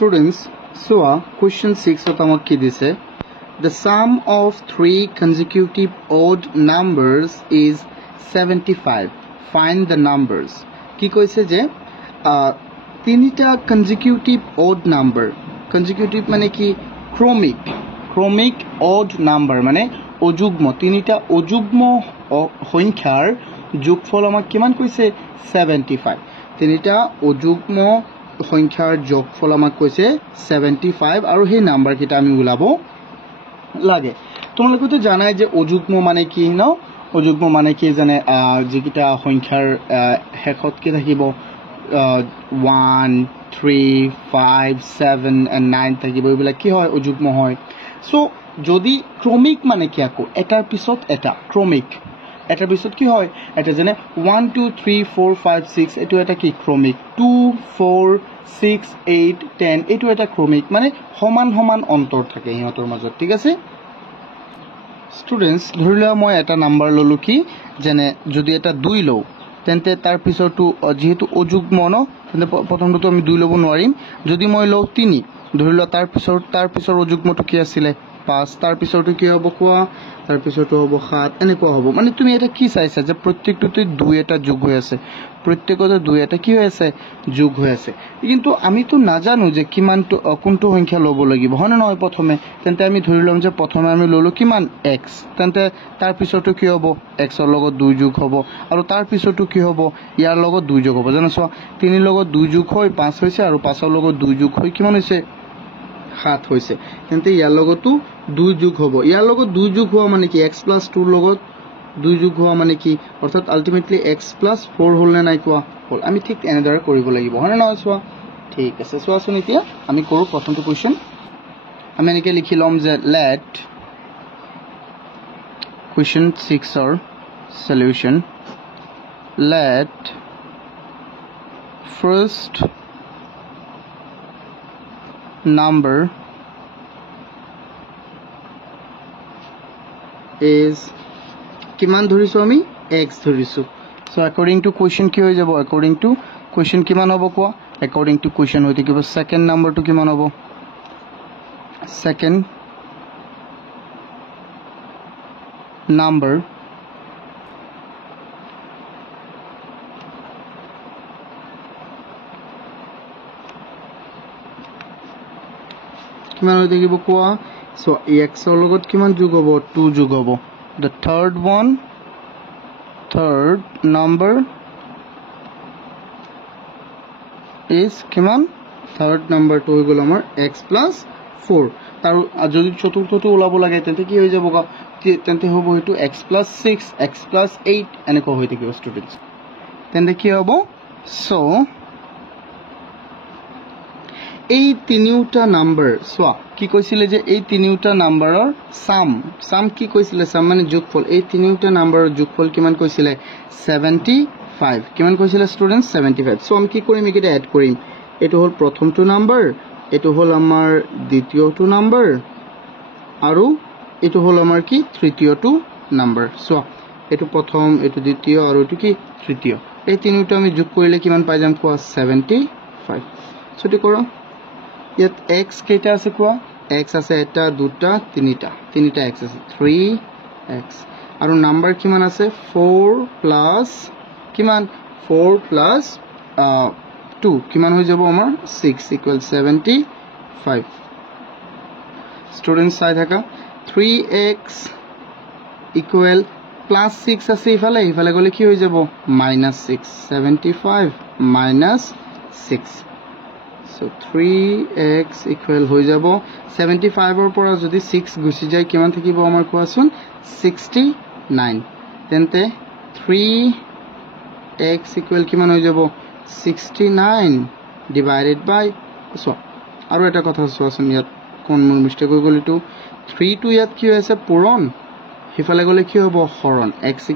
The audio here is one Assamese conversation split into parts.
Students, so question 6 of our kidise. The sum of 3 consecutive odd numbers is 75. Find the numbers. কি কইছে যে তিনটা consecutive odd number. Consecutive মানে কি ক্রমিক odd number মানে অযুগ্ম তিনটা অযুগ্ম সংখ্যাৰ যোগফল আমাক কিমান কৈছে 75. তিনটা অযুগ্ম সংখ্যাৰ যোগফল আমাক কৈছে 75 আৰু সেই নাম্বাৰ কিটা আমি উলাব লাগে তোমালোকে তো জানাই যে অযুগ্ম মানে কি ন অযুগ্ম মানে কি জানে যিকিটা সংখ্যাৰ হেকত কি থাকিব 1 3 5 7 and 9 থাকিব এইবিলাক কি হয় অযুগ্ম হয় সো যদি ক্রমিক মানে কি আকো এটাৰ পিছত এটা ক্ৰমিক এটাৰ পিছত কি হয় এটা জানে 1 2 3 4 5 6 এটো এটা কি ক্রমিক 2 4 6 8 10 এটো এটা ক্রমিক মানে সমান অন্তৰ থাকে ইহঁতৰ মাজত ঠিক আছে স্টুডেন্টস ধৰিলা মই এটা নাম্বাৰ ললো কি জানে যদি এটা 2 লও তেন্তে তাৰ পিছৰটো যেহেতু অযুগ্ম ন তেন্তে প্ৰথমটো আমি 2 লব নোৱাৰিম যদি মই লও 3 ধৰিলা তাৰ পিছৰ অযুগ্মটো কি আছিল 5 তাৰ পিছৰটো কি হ'ব কোৱা তাৰ পিছৰটো হ'ব 7 এনেকুৱা হ'ব মানে তুমি এটা কি চাইছা যে প্ৰত্যেকটোতে 2 এটা যোগ হৈ আছে প্ৰত্যেকতে 2 এটা কি হৈ আছে যোগ হৈ আছে কিন্তু আমি তো নাজানো যে কিমানটো কোনটো সংখ্যা লব লাগিব হনে নহয় প্ৰথমে তেন্তে আমি ধৰি লম যে প্ৰথমে আমি ললো কিমান x তেন্তে তাৰ পিছৰটো কি হ'ব x ৰ লগত 2 যোগ হ'ব আৰু তাৰ পিছৰটো কি হ'ব ইয়াৰ লগত 2 যোগ হ'ব জানোছো 3 লগত 2 যোগ হৈ 5 হৈছে আৰু 5 ৰ লগত 2 যোগ হৈ কিমান হৈছে 7 হৈছে তেন্তে ইয়াৰ লগতো 2 যোগ হ'ব ইয়াৰ লগত 2 যোগ হোৱা মানে কি x + 2 লগত 2 যোগ হোৱা মানে কি অৰ্থাৎ আলটিমেটলি x + 4 হল না নাই কোৱা হল আমি ঠিক এনেদৰে কৰিব লাগিব হনে নহয় সোৱা ঠিক আছে সোৱাচোন এতিয়া আমি কৰো প্ৰথমটো কোৱেশ্চন আমি এনেকৈ লিখি লম যে let question 6 or solution let first number is কিমান ধৰিছো আমি x ধৰিছো so according to question কি হৈ যাব according to question কিমান হ'ব কোৱা according to question হৈ থাকিব second number to কিমান হ'ব second number কিমান হৈ থাকিব কোৱা so x ৰ লগত কিমান যোগ হ'ব 2 যোগ হ'ব the third number is কিমান third number to হৈ গল আমাৰ x + 4 তাৰ যদি চতুৰ্থটো ওলাব লাগে তেন্তে কি হৈ যাব তেন্তে হ'ব এটো x + 6 x + 8 এনেকৈ হৈ থাকিব স্টুডেন্টস তেন্তে কি হ'ব so এই তিনিটা নাম্বার সোয়া কি কইছিলে যে এই তিনিটা নাম্বাৰৰ সাম কি কইছিলে সাম মানে যোগফল এই তিনিটা নাম্বাৰৰ যোগফল কিমান কইছিলে 75 কিমান কইছিলে স্টুডেন্টস 75 সো আমি কি কৰিম একেটা এড কৰিম এটো হল প্ৰথমটো নাম্বাৰ এটো হল আমাৰ দ্বিতীয়টো নাম্বাৰ আৰু এটো হল আমাৰ কি তৃতীয়টো নাম্বাৰ সো এটো প্ৰথম এটো দ্বিতীয় আৰু এটো কি তৃতীয় এই তিনিটা আমি যোগ কৰিলে কিমান পাই যাম কোৱা 75 সো কৰক ইয়াত x কেটা আছে কোৱা x আছে এটা দুটা তিনিটা x আছে 3x আৰু নাম্বার কিমান আছে 4 প্লাস কিমান 4 প্লাস 2 কিমান হৈ যাব আমাৰ 6 = 75 স্টুডেন্ট চাই থাকা 3x = প্লাস 6 আছে ইফালে গলে কি হৈ যাব -6 75 - 6 so 3x = হৈ যাব 75 ৰ পৰা যদি 6 গুছি যায় কিমান থাকিব আমাৰ কোৱাচোন 69 তেন্তে 3x = কিমান হৈ যাব 69 divided by so আৰু এটা কথা চোৱাচোন ইয়াত কোন মোৰ মিস্টেক হৈ গল এটো 3 টো ইয়াত কি হৈছে পূৰণ হিফালে গলে কি হ'ব হৰণ x =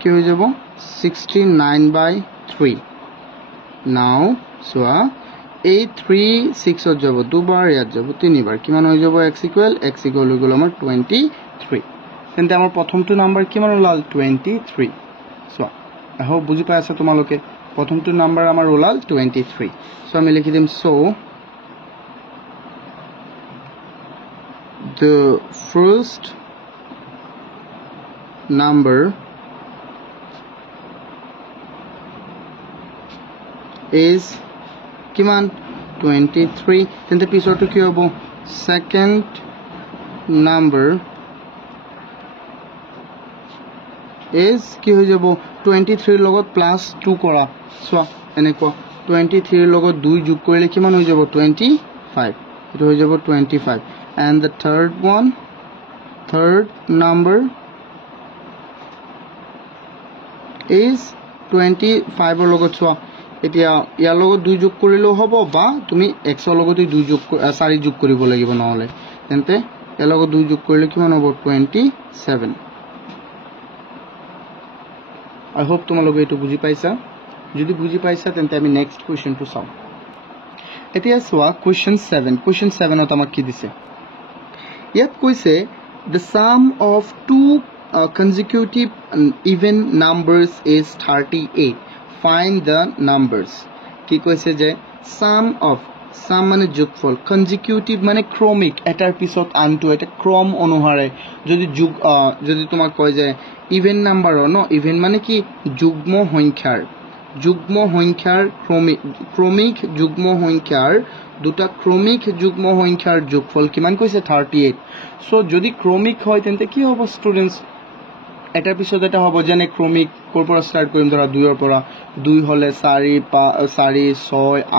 কি হৈ যাব 69/3 now so এই 3 6 ত যাব দুবাৰ ইয়াত যাব তিনিবাৰ কিমান হৈ যাব x = হৈ গল আমাৰ 23 তেন্তে আমাৰ প্ৰথমটো নাম্বাৰ কিমান ওলাল 23 সো আই হোপ বুজি পাইছা তোমালোকে প্ৰথমটো নাম্বাৰ আমাৰ ওলাল 23 সো আমি লিখি দিম so the first number is কিমান 23 তেন্তে পিছৰটো কি হ'ব second number is কি হৈ যাব 23 লগত প্লাস 2 কৰা সো এনেকুৱা 23 লগত 2 যোগ কৰিলে কিমান হৈ যাব 25 এটা হৈ যাব 25 and the third number is 25 ৰ লগত সো এতিয়া ইয়াৰ লগত 2 যোগ কৰিলেও হ'ব বা তুমি x ৰ লগত 2 যোগ 4 যোগ কৰিব লাগিব নহলে তেন্তে ইয়াৰ লগত 2 যোগ কৰিলে কিমান হ'ব 27 I hope তোমালোকে এটো বুজি পাইছা যদি বুজি পাইছা তেন্তে আমি নেক্সট কোৱেশ্চনটো চাও এতিয়া সোৱা কোৱেশ্চন 7 ত আমাক কি দিছে ইয়াত কৈছে the sum of two consecutive even numbers is 38 find the numbers কি কৈছে যে sum মানে যোগফল consecutive মানে ক্রমিক এটাৰ পিছত আনটো এটা ক্ৰম অনুসাৰে যদি তোমাক কয় যে ইভেন নাম্বাৰ ন ইভেন মানে কি যুগ্ম সংখ্যাৰ ক্ৰমিক যুগ্ম সংখ্যাৰ দুটা ক্ৰমিক যুগ্ম সংখ্যাৰ যোগফল কিমান কৈছে 38 সো যদি ক্ৰমিক হয় তেন্তে কি হ'ব স্টুডেন্টস এটাৰ পিছত এটা হ'ব যেনে ক্ৰমিক কোৰ পৰা স্টাৰ্ট কৰিম ধৰা 2 ৰ পৰা 2 হলে 4 6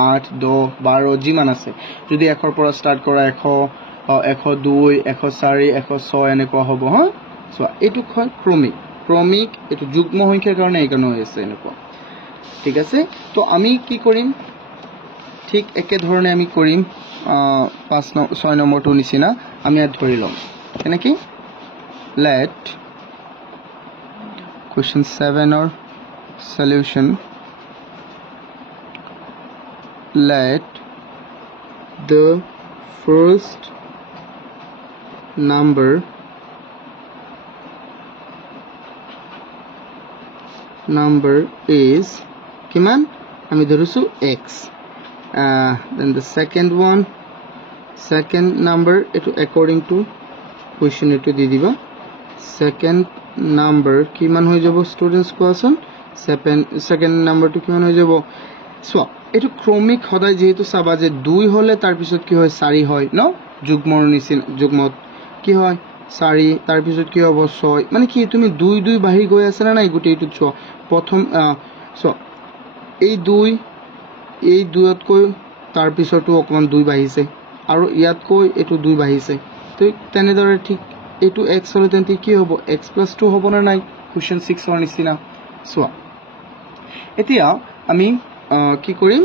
8 10 12 যিমান আছে যদি 1 ৰ পৰা স্টাৰ্ট কৰা 100 102 104 106 এনেকুৱা হ'ব হা সো এটো হয় ক্ৰমিক এটো যুগ্ম সংখ্যাৰ কাৰণে এইকাৰণে হৈছে এনেকুৱা ঠিক আছে তো আমি কি কৰিম ঠিক একে ধৰণে আমি কৰিম 6 নম্বৰটো নিচিনা আমি আ ধৰি লম কেনেকি let question 7 or solution let the first number is কিমান আমি ধৰিছো x then the second number eto according to question eto di diba second number কিমান হৈ যাব স্টুডেন্টস কোৱাচোন second number to কিমান হৈ যাব সো এটো ক্ৰমিক সদায় যেহেতু চাবা যে 2 হলে তাৰ পিছত কি হয় 4 হয় ন যুগ্মত কি হয় 4 তাৰ পিছত কি হ'ব 6 মানে কি তুমি 2 বাহি গৈ আছে না নাই গুটেইটো চ প্ৰথম সো এই 2ত কৈ তাৰ পিছতো অকমান 2 বাহিছে আৰু ইয়াত কৈ এটো 2 বাহিছে তো তেনেদৰে ঠিক এটো x হলে তেন্তে কি হ'ব x + 2 হ'ব না নাই কোৱেশ্চন 6 ৰ নিচিনা সো এতিয়া আমি কি কৰিম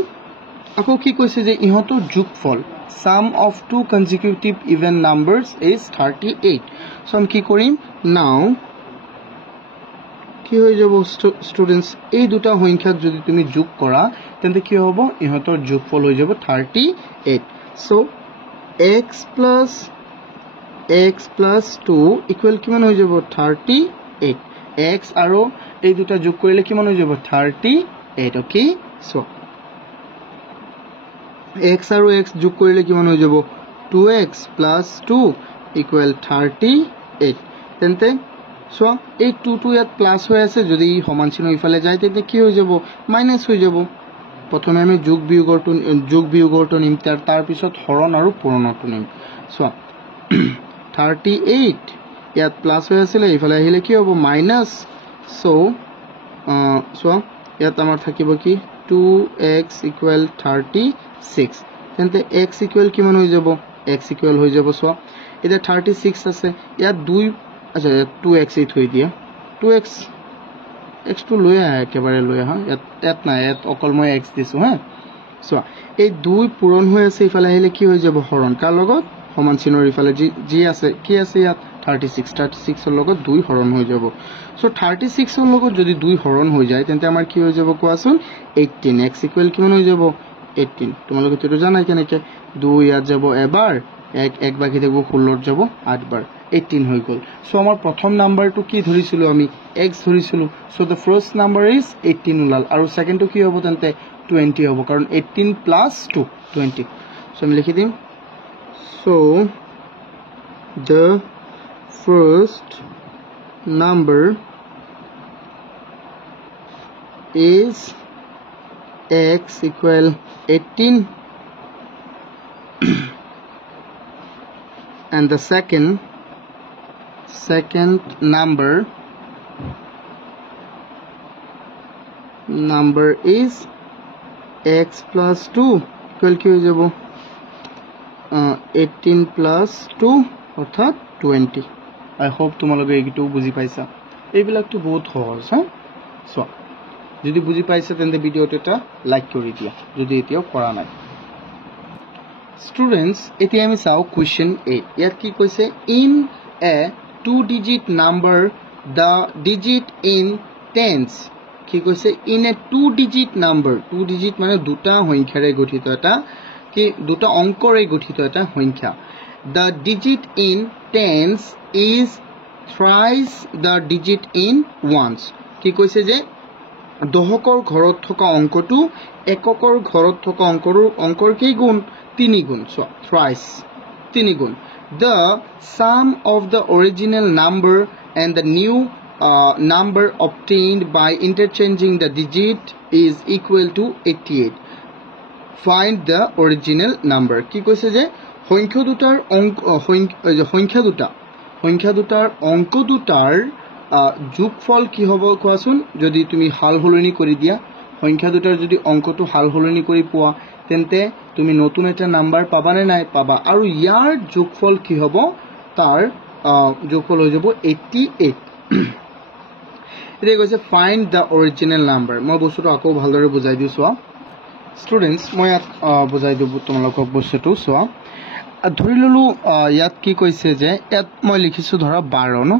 আকৌ কি কৈছে যে ইহতৰ যোগফল sum of two consecutive even numbers is 38 so আমি কি কৰিম now কি হৈ যাব স্টুডেন্টস এই দুটা সংখ্যাক যদি তুমি যোগ কৰা তেন্তে কি হ'ব ইহতৰ যোগফল হৈ যাব 38 so x plus 2 equal কিমান হৈ যাব 38 x আৰু এই দুটা যোগ কৰিলে কিমান হৈ যাব 38 okay so x আৰু x যোগ কৰিলে কিমান হৈ যাব 2x plus 2 equal 38 তেন্তে সো এই 2 ইয়াত প্লাস হৈ আছে যদি সমান চিহ্ন ইফালে যায় তেন্তে কি হৈ যাব মাইনাস হৈ যাব প্ৰথমে আমি যোগ বিয়োগটো নিম তাৰ পিছত হৰণ আৰু পূৰণটো নিম সো 38 ইয়াত প্লাস হৈ আছিল ইফালে আহিলে কি হ'ব মাইনাস সো ইয়াত আমাৰ থাকিব কি 2x equal 36 তেন্তে x equal কিমান হৈ যাব x equal হৈ যাব সো এটা 36 আছে ইয়াত 2 আচ্ছা 2x এই থৈ দিয়া 2x x to লৈ আহা একেবাৰে লৈ আহা ইয়াত নাই ইয়াত অকল মই x দিছো হা সো এই 2 পূৰণ হৈ আছে ইফালে আহিলে কি হৈ যাব হৰণ কাৰ লগত সমান চিহ্নৰ ইফালে জি আছে কি আছে ইয়াত 36 ৰ লগত 2 হৰণ হৈ যাব সো 36 ৰ লগত যদি 2 হৰণ হৈ যায় তেন্তে আমাৰ কি হৈ যাব কোৱাচোন 18 x equal কিমান হৈ যাব 18 তোমালোকে তো জানাই কেনেকে 2 ইয়াত যাব এবাৰ এক বাকি থাকিব 16 যাব 8 বাৰ 18 হৈ গল সো আমাৰ প্ৰথম নাম্বাৰটো কি ধৰিছিলো আমি x ধৰিছিলো so the first number is 18 ওলাল আৰু সেকেন্ডটো কি হ'ব তেন্তে 20 হ'ব কাৰণ 18 plus 2 20 সো আমি লিখি দিম so the first number is x equal 18 and the second number is x plus 2 equal কি হয়ে যাব 18 plus 2 অর্থাৎ 20 I hope তোমালোকে এইটো বুজি পাইছা এইবিলাক তো বহুত সহজ হ্যাঁ সো যদি বুজি পাইছা তেন্তে ভিডিওটো এটা লাইক কৰি দিয়া যদি এতিয়াও কৰা নাই স্টুডেন্টস এতিয়া আমি চাও কোয়েশ্চন 8 ইয়াত কি কৈছে in a 2 digit number the digit in tens কি কৈছে in a 2 digit number 2 digit মানে দুটা সংখ্যাৰে গঠিত এটা কি দুটা অংকৰে গঠিত এটা সংখ্যা the digit in tens is thrice the digit in ones কি কৈছে যে দহকৰ ঘৰত থকা অংকটো এককৰ ঘৰত থকা অংকৰ কি গুণ 3 গুণ so thrice 3 গুণ the sum of the original number and the new number obtained by interchanging the digit is equal to 88 find the original number কি কৈছে যে সংখ্যা দুটাৰ অংক দুটাৰ যোগফল কি হ'ব কোৱাচোন যদি তুমি হাল হলনি কৰি দিয়া সংখ্যা দুটাৰ যদি অংকটো হাল হলনি কৰি পোৱা তেন্তে তুমি নতুন এটা নাম্বাৰ পাবা নে নাই পাবা আৰু ইয়াৰ যোগফল কি হ'ব তাৰ যোগফল হৈ যাব 88 এটা কৈছে ফাইন্ড দা অৰিজিনাল নাম্বাৰ মই বস্তুটো আকৌ ভালদৰে বুজাই দিছো স্টুডেন্টস মই বুজাই দিব তোমালোকক বস্তুটো চোৱা ধৰি ললো ইয়াত কি কৈছে যে ইয়াত মই লিখিছো ধৰা 12 ন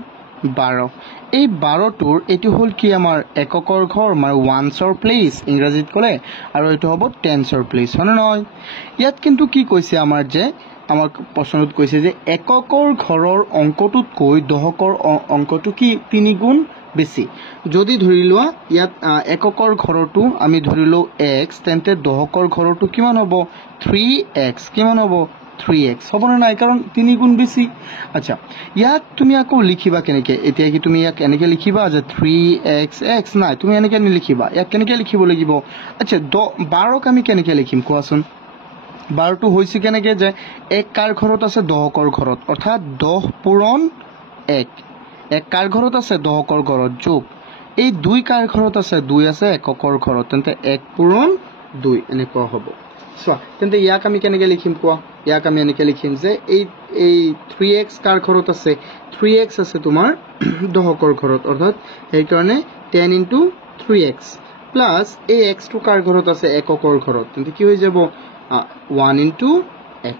12 এই 12 টোৰ এটি হল কি আমাৰ এককৰ ঘৰ মানে ওয়ানছৰ প্লেস ইংৰাজীত ক'লে আৰু এটো হ'ব টেন্সৰ প্লেস হয়নে নহয় ইয়াত কিন্তু কি কৈছে আমাৰ যে আমাৰ প্ৰশ্নত কৈছে যে এককৰ ঘৰৰ অংকটোত কৈ দহকৰ অংকটো কি 3 গুণ বেছি যদি ধৰি লোৱা ইয়াত এককৰ ঘৰটো আমি ধৰিলো x তেন্তে দহকৰ ঘৰটো কিমান হ'ব 3x কিমান হ'ব 3x হ'ব না নাই কাৰণ 3 গুণ বেছি আচ্ছা ইয়াক তুমি আকৌ লিখিবা কেনেকে এতিয়া কি তুমি ইয়াক কেনেকে লিখিবা যে 3xx নাই তুমি এনেকে লিখিবা ইয়াক কেনেকে লিখিব লাগিব আচ্ছা 12 ক আমি কেনেকে লিখিম কোৱাচোন 12 টো হৈছে কেনেকে যে এক কাৰ ঘৰত আছে দহকৰ ঘৰত অৰ্থাৎ 10 পূৰণ 1 এক কাৰ ঘৰত আছে দহকৰ ঘৰত যোগ এই দুই কাৰ ঘৰত আছে 2 আছে এককৰ ঘৰত তেন্তে 1 পূৰণ 2 এনেকুৱা হ'ব সো তেন্তে ইয়াক আমি কেনেকে লিখিম কোৱা ইয়াক আমি এনেকে লিখিম যে এই 3x কাৰ ঘৰত আছে 3x আছে তোমাৰ দহকৰ ঘৰত অৰ্থাৎ এই কাৰণে 10 into 3x প্লাস এই x টো কাৰ ঘৰত আছে এককৰ ঘৰত তেন্তে কি হৈ যাব 1 into x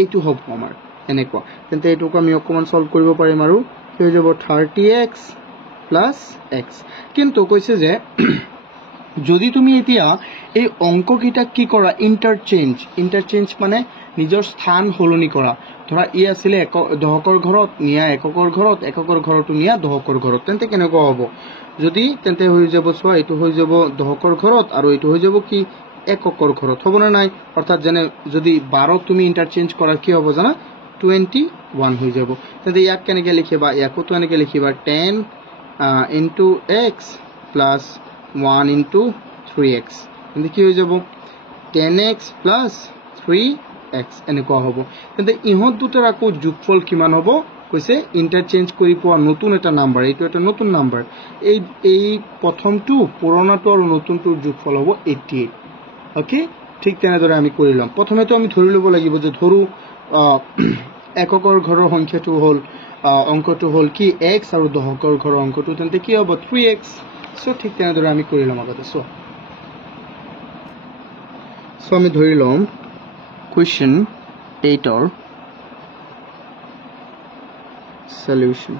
এইটো হ'ব আমাৰ এনেকুৱা তেন্তে এইটোক আমি অকমান সলভ কৰিব পাৰিম আৰু কি হৈ যাব 30x plus x কিন্তু কৈছে যে যদি তুমি এতিয়া এই অঙ্ককিটা কি কৰা ইন্টাৰচেঞ্জ মানে নিজৰ স্থান হলনি কৰা ধৰা ই আছিল দহকৰ ঘৰত নিয়া এককৰ ঘৰটো নিয়া দহকৰ ঘৰত তেন্তে কেনেকুৱা হ'ব যদি তেন্তে হৈ যাব সোৱা এটো হৈ যাব দহকৰ ঘৰত আৰু এটো হৈ যাব কি এককৰ ঘৰত হ'ব না নাই অৰ্থাৎ যেনে যদি 12 তুমি ইন্টাৰচেঞ্জ কৰা কি হ'ব জানা 21 হৈ যাব তেন্তে ইয়াক কেনেকে লিখিবা ইয়াকো তো এনেকে লিখিবা 10 into x plus 1 into 3x তেন্তে কি হৈ যাব 10x plus 3x এনেকুৱা হ'ব তেন্তে ইহত দুটাৰ আকৌ যোগফল কিমান হ'ব কৈছে ইন্টাৰচেঞ্জ কৰি পোৱা নতুন এটা নাম্বাৰ এইটো এটা নতুন নাম্বাৰ এই প্ৰথমটো পুৰণাটো আৰু নতুনটোৰ যোগফল হ'ব 88 ওকে ঠিক তেনেদৰে আমি কৰিলাম প্ৰথমেটো আমি ধৰি লব লাগিব যে ধৰু এককৰ ঘৰৰ সংখ্যাটো হল অংকটো হল কি x আৰু দহকৰ ঘৰৰ অংকটো তেন্তে কি হ'ব 3x সো ঠিক তেনেদৰে আমি কৰিলাম আগতে সো আমি ধৰি লম question 8 or solution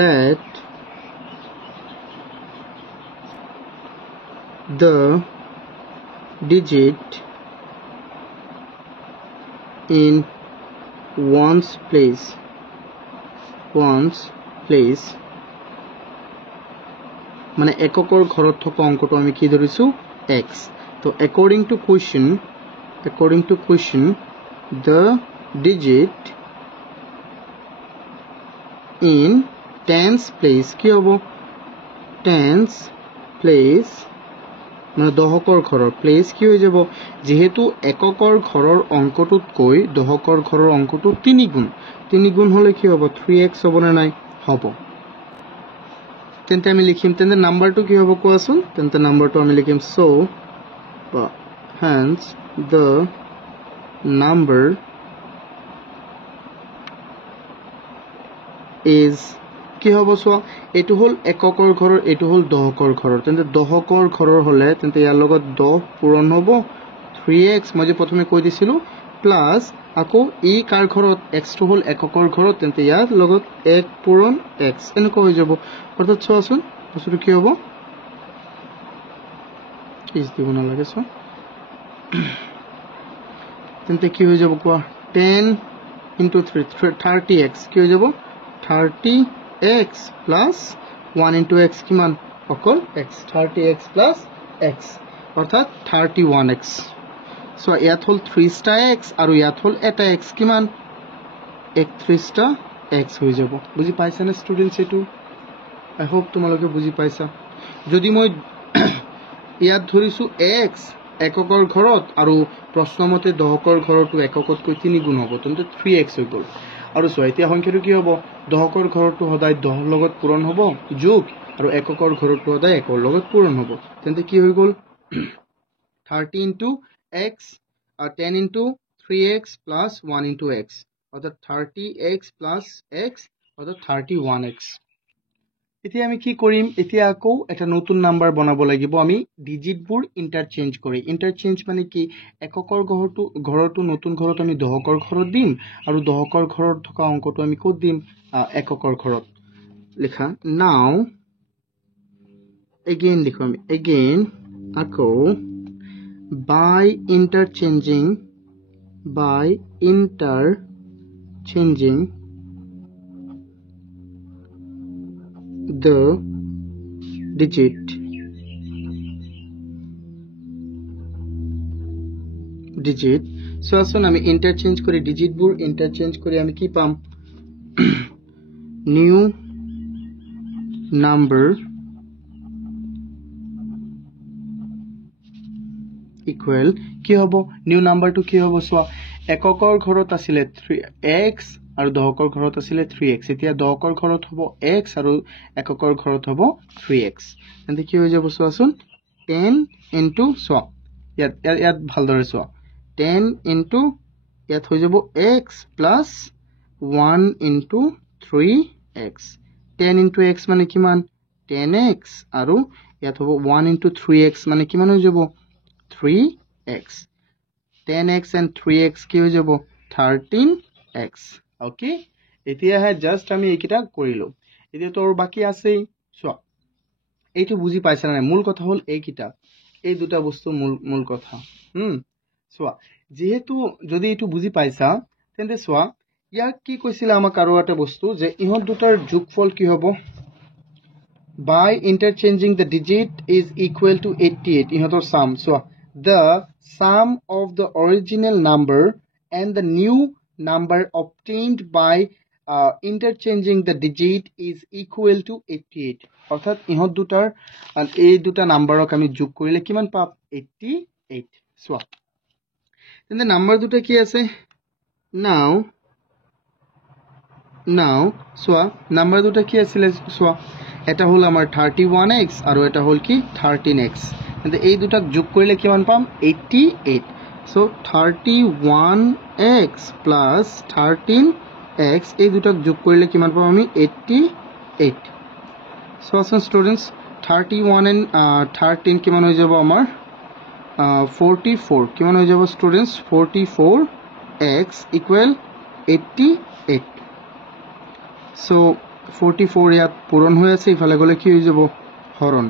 let the digit in ones place মানে এককৰ ঘৰত থকা অংকটো আমি কি ধৰিছো x তো according to question the digit in tens place কি হ'ব tens place মানে দহকৰ ঘৰৰ প্লেস কি হৈ যাব যেহেতু এককৰ ঘৰৰ অংকটোতকৈ দহকৰ ঘৰৰ অংকটো 3 গুণ হলে কি হ'ব 3x হ'ব না নাই হ'ব তেন্তে আমি লিখিম তেন্তে নাম্বাৰটো কি হ'ব কোৱাচোন তেন্তে নাম্বাৰটো আমি লিখিম so hence the number is কি হ'ব সো এটো হল এককৰ ঘৰৰ এটো হল দহকৰ ঘৰৰ তেন্তে দহকৰ ঘৰৰ হলে তেন্তে ইয়াৰ লগত 10 পূৰণ হ'ব 3x মই যে প্ৰথমে কৈ দিছিলো প্লাস আকৌ ই কাৰ ঘৰত x টো হল এককৰ ঘৰত তেন্তে ইয়াৰ লগত 1 পূৰণ x এনেকৈ হৈ যাব অৰ্থাৎ চোৱাচোন বস্তুটো কি হ'ব ইজ দিব না লাগে সো তেন্তে কি হৈ যাব কোৱা 10 into 3 30x কি হৈ যাব 30x plus 1 into x কিমান অকল x 30x plus x অর্থাৎ 31x সো ইয়াত হল 3 টা x আৰু ইয়াত হল এটা x কিমান 31 টা x হৈ যাব বুজি পাইছা না স্টুডেন্টস এটো আই হোপ তোমালোকে বুজি পাইছা যদি মই ইয়াত ধৰিছো x এককৰ ঘৰত আৰু প্ৰশ্নমতে দহকৰ ঘৰটো এককতকৈ 3 গুণ হ'ব তেন্তে 3x হৈ গ'ল আৰু সো এতিয়া সংখ্যাটো কি হ'ব দহকৰ ঘৰটো সদায় 10 লগত পূৰণ হ'ব যোগ আৰু এককৰ ঘৰটো সদায় একৰ লগত পূৰণ হ'ব তেন্তে কি হৈ গ'ল 30 into x 10 into 3x plus 1 into x অৰ্থাৎ 30x plus x অৰ্থাৎ 31x এতিয়া আমি কি কৰিম এতিয়া আকৌ এটা নতুন নাম্বাৰ বনাব লাগিব আমি ডিজিটবোৰ ইন্টাৰচেঞ্জ কৰি ইন্টাৰচেঞ্জ মানে কি এককৰ ঘৰটো নতুন ঘৰত আমি দহকৰ ঘৰত দিম আৰু দহকৰ ঘৰত থকা অংকটো আমি ক'ত দিম এককৰ ঘৰত লিখা নাও again লিখো আমি again আকৌ by interchanging the digit so আসুন আমি ইন্টারচেঞ্জ করি ডিজিটবোৰ ইন্টাৰচেঞ্জ কৰি আমি কি পাম নিউ নাম্বাৰ ইকুয়াল কি হ'ব নিউ নাম্বাৰটো কি হ'ব সো এককৰ ঘৰত আছিল 3x আৰু দহকৰ ঘৰত আছিল 3x এতিয়া দহকৰ ঘৰত হ'ব x আৰু এককৰ ঘৰত হ'ব 3x তেন্তে কি হৈ যাব সোৱাচোন 10 into সো ইয়াত ভালদৰে সো 10 into ইয়াত হৈ যাব x plus 1 into 3x 10 into x মানে কিমান 10x আৰু ইয়াত হ'ব 1 into 3x মানে কিমান হৈ যাব 3x 10x and 3x কি হৈ যাব 13x okay এতিয়া হে জাস্ট আমি এইকিটা কৰিলো এতিয়া তোৰ বাকি আছে সো এইটো বুজি পাইছা না মূল কথা হল এইকিটা এই দুটা বস্তু মূল কথা সো যেহেতু যদি এইটো বুজি পাইছা তেন্তে সো ইয়াক কি কৈছিল আমাক আৰু এটা বস্তু যে ইহত দুটাৰ যোগফল কি হ'ব by interchanging the digit is equal to 88 ইহতৰ sum so the sum of the original number and the new number obtained by interchanging the digit is equal to 88 অর্থাৎ ইহত দুটাৰ এই দুটা নাম্বাৰক আমি যোগ কৰিলে কিমান পাম 88 সো তেন্তে নাম্বার দুটা কি আছে now সো নাম্বার দুটা কি আছিল সো এটা হল আমাৰ 31x আৰু এটা হল কি 13x তেন্তে এই দুটাক যোগ কৰিলে কিমান পাম 88 সো 31x plus 13x এই দুটাক যোগ কৰিলে কিমান পাম আমি 88 সো আসুন স্টুডেন্টস 31 and 13 কিমান হৈ যাব আমাৰ 44 কিমান হৈ যাব স্টুডেন্টস 44x equal 88 so 44 ইয়াত পূৰণ হৈ আছে ইফালে গলে কি হৈ যাব হৰণ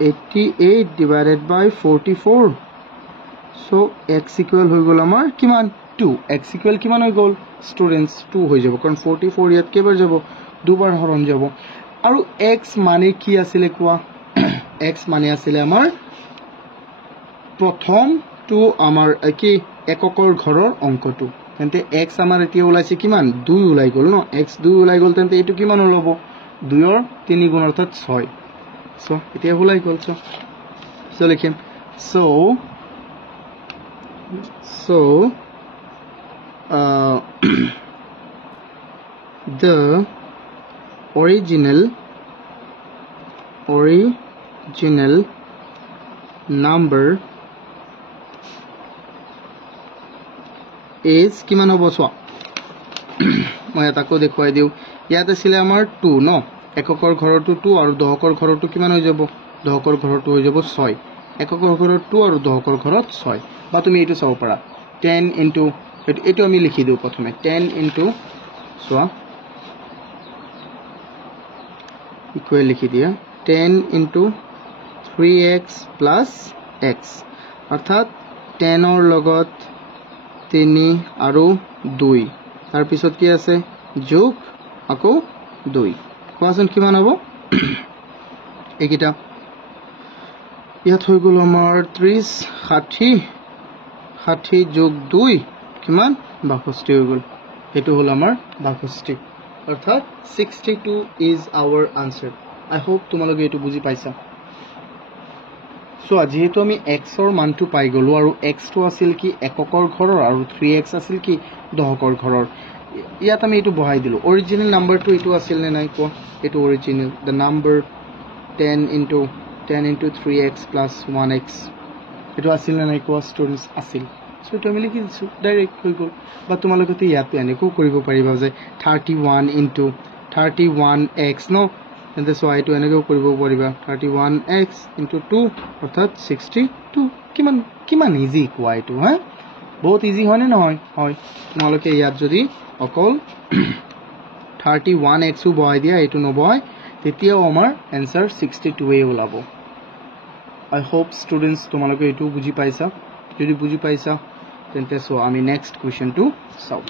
88 divided by 44 so x equal হৈ গল আমাৰ কিমান 2 x equal কিমান হৈ গল স্টুডেন্টস 2 হৈ যাব কাৰণ 44 ইয়াত কেবাৰ যাব দুবাৰ হৰণ যাব আৰু x মানে কি আছিল কোৱা x মানে আছিল আমাৰ প্ৰথম টু আমাৰ কি এককৰ ঘৰৰ অংকটো তেন্তে x আমাৰ এতিয়া ওলাইছে কিমান 2 ওলাই গল ন x 2 ওলাই গল তেন্তে এটো কিমান হলব 2 ৰ 3 গুণ অৰ্থাৎ 6 সো এতিয়া ওলাই গল সো লিখিম so the original number is কিমান হ'ব চোৱা মই এটাকো দেখুৱাই দিও ইয়াত আছিল আমাৰ 2 ন এককৰ ঘৰটো 2 আৰু দহকৰ ঘৰটো কিমান হৈ যাব দহকৰ ঘৰটো হৈ যাব 6 এককৰ ঘৰত 2 আৰু দহকৰ ঘৰত 6 বা তুমি এটো চাব পাৰা 10 into এটো আমি লিখি দিও প্ৰথমে 10 into চোৱা ইকুৱেল লিখি দিয়া 10 into 3x plus x অৰ্থাৎ 10 ৰ লগত 3 আৰু 2 তাৰ পিছত কি আছে যোগ আকৌ 2 কোৱাচোন কিমান হ'ব এইকিটা ইয়াত হৈ গল আমাৰ 30 60 যোগ 2 কিমান 62 হৈ গল এটো হল আমাৰ 62 অৰ্থাৎ 62 is our answer I hope তোমালোকে এটো বুজি পাইছা সো যেহেতু আমি x ৰ মানটো পাই গলো আৰু x টো আছিল কি এককৰ ঘৰৰ আৰু 3x আছিল কি দহকৰ ঘৰৰ ইয়াত আমি এটো বহাই দিলো অৰিজিনাল নাম্বাৰটো এটো আছিল নে নাই কো এটো original the number 10 into 3x plus 1x এটো আছিল নে নাই কো স্টুডেন্টস আছিল সো এটো আমি লিখি দিছো ডাইৰেক্ট হৈ গল বা তোমালোকে ইয়াত এনেকো কৰিব পাৰিবা যে 31 into 31x ন তেন্তে সো আইটো এনেকো কৰিব পাৰিবা 31x into 2 অৰ্থাৎ 62 কিমান ইজি কোৱা এটো হা বহুত ইজি হয় নে নহয় হয় তোমালোকে ইয়াত যদি অকল 31x ও বহাই দিয়া এটো নবহাই তেতিয়াও আমাৰ आंसर 62 এ ওলাব I hope students তোমালোকে এটো বুজি পাইছা যদি বুজি পাইছা তেন্তে সো আমি নেক্সট কোৱেশ্চনটো চাও